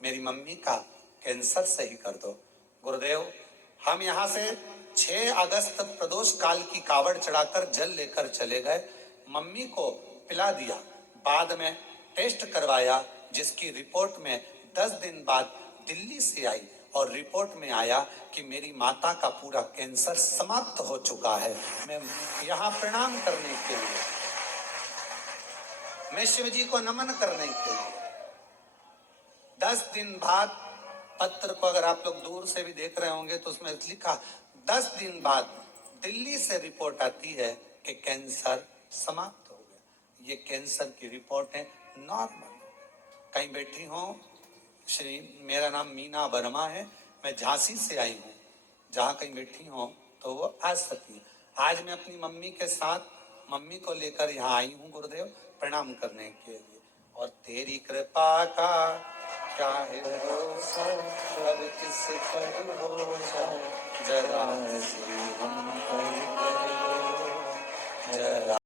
मेरी मम्मी का कैंसर सही कर दो। गुरुदेव, हम यहाँ से 6 अगस्त प्रदोष काल की कावड़ चढ़ाकर जल लेकर चले गए, मम्मी को पिला दिया, बाद में टेस्ट करवाया, जिसकी रिपोर्ट में 10 दिन बाद दिल्ली से आई और रिपोर्ट में आया कि मेरी माता का पूरा कैंसर समाप्त हो चुका है। मैं यहाँ प्रणाम करने के लिए मैं शिव जी को नमन करने के लिए 10 दिन बाद पत्र को अगर आप लोग दूर से भी देख रहे होंगे तो उसमें लिखा 10 दिन बाद दिल्ली से रिपोर्ट आती है कि कैंसर समाप्त हो गया। ये कैंसर की रिपोर्ट है नॉर्मल। कहीं बैठी हो श्री, मेरा नाम मीना वर्मा है, मैं झांसी से आई हूँ, जहाँ कहीं बैठी हो तो वो आ सकती है। आज मैं अपनी मम्मी के साथ मम्मी को लेकर यहाँ आई हूँ गुरुदेव प्रणाम करने के लिए। और तेरी कृपा का क्या है भरोसा, अब किस पर भरोसा, जरा सी हम पर करो, जरा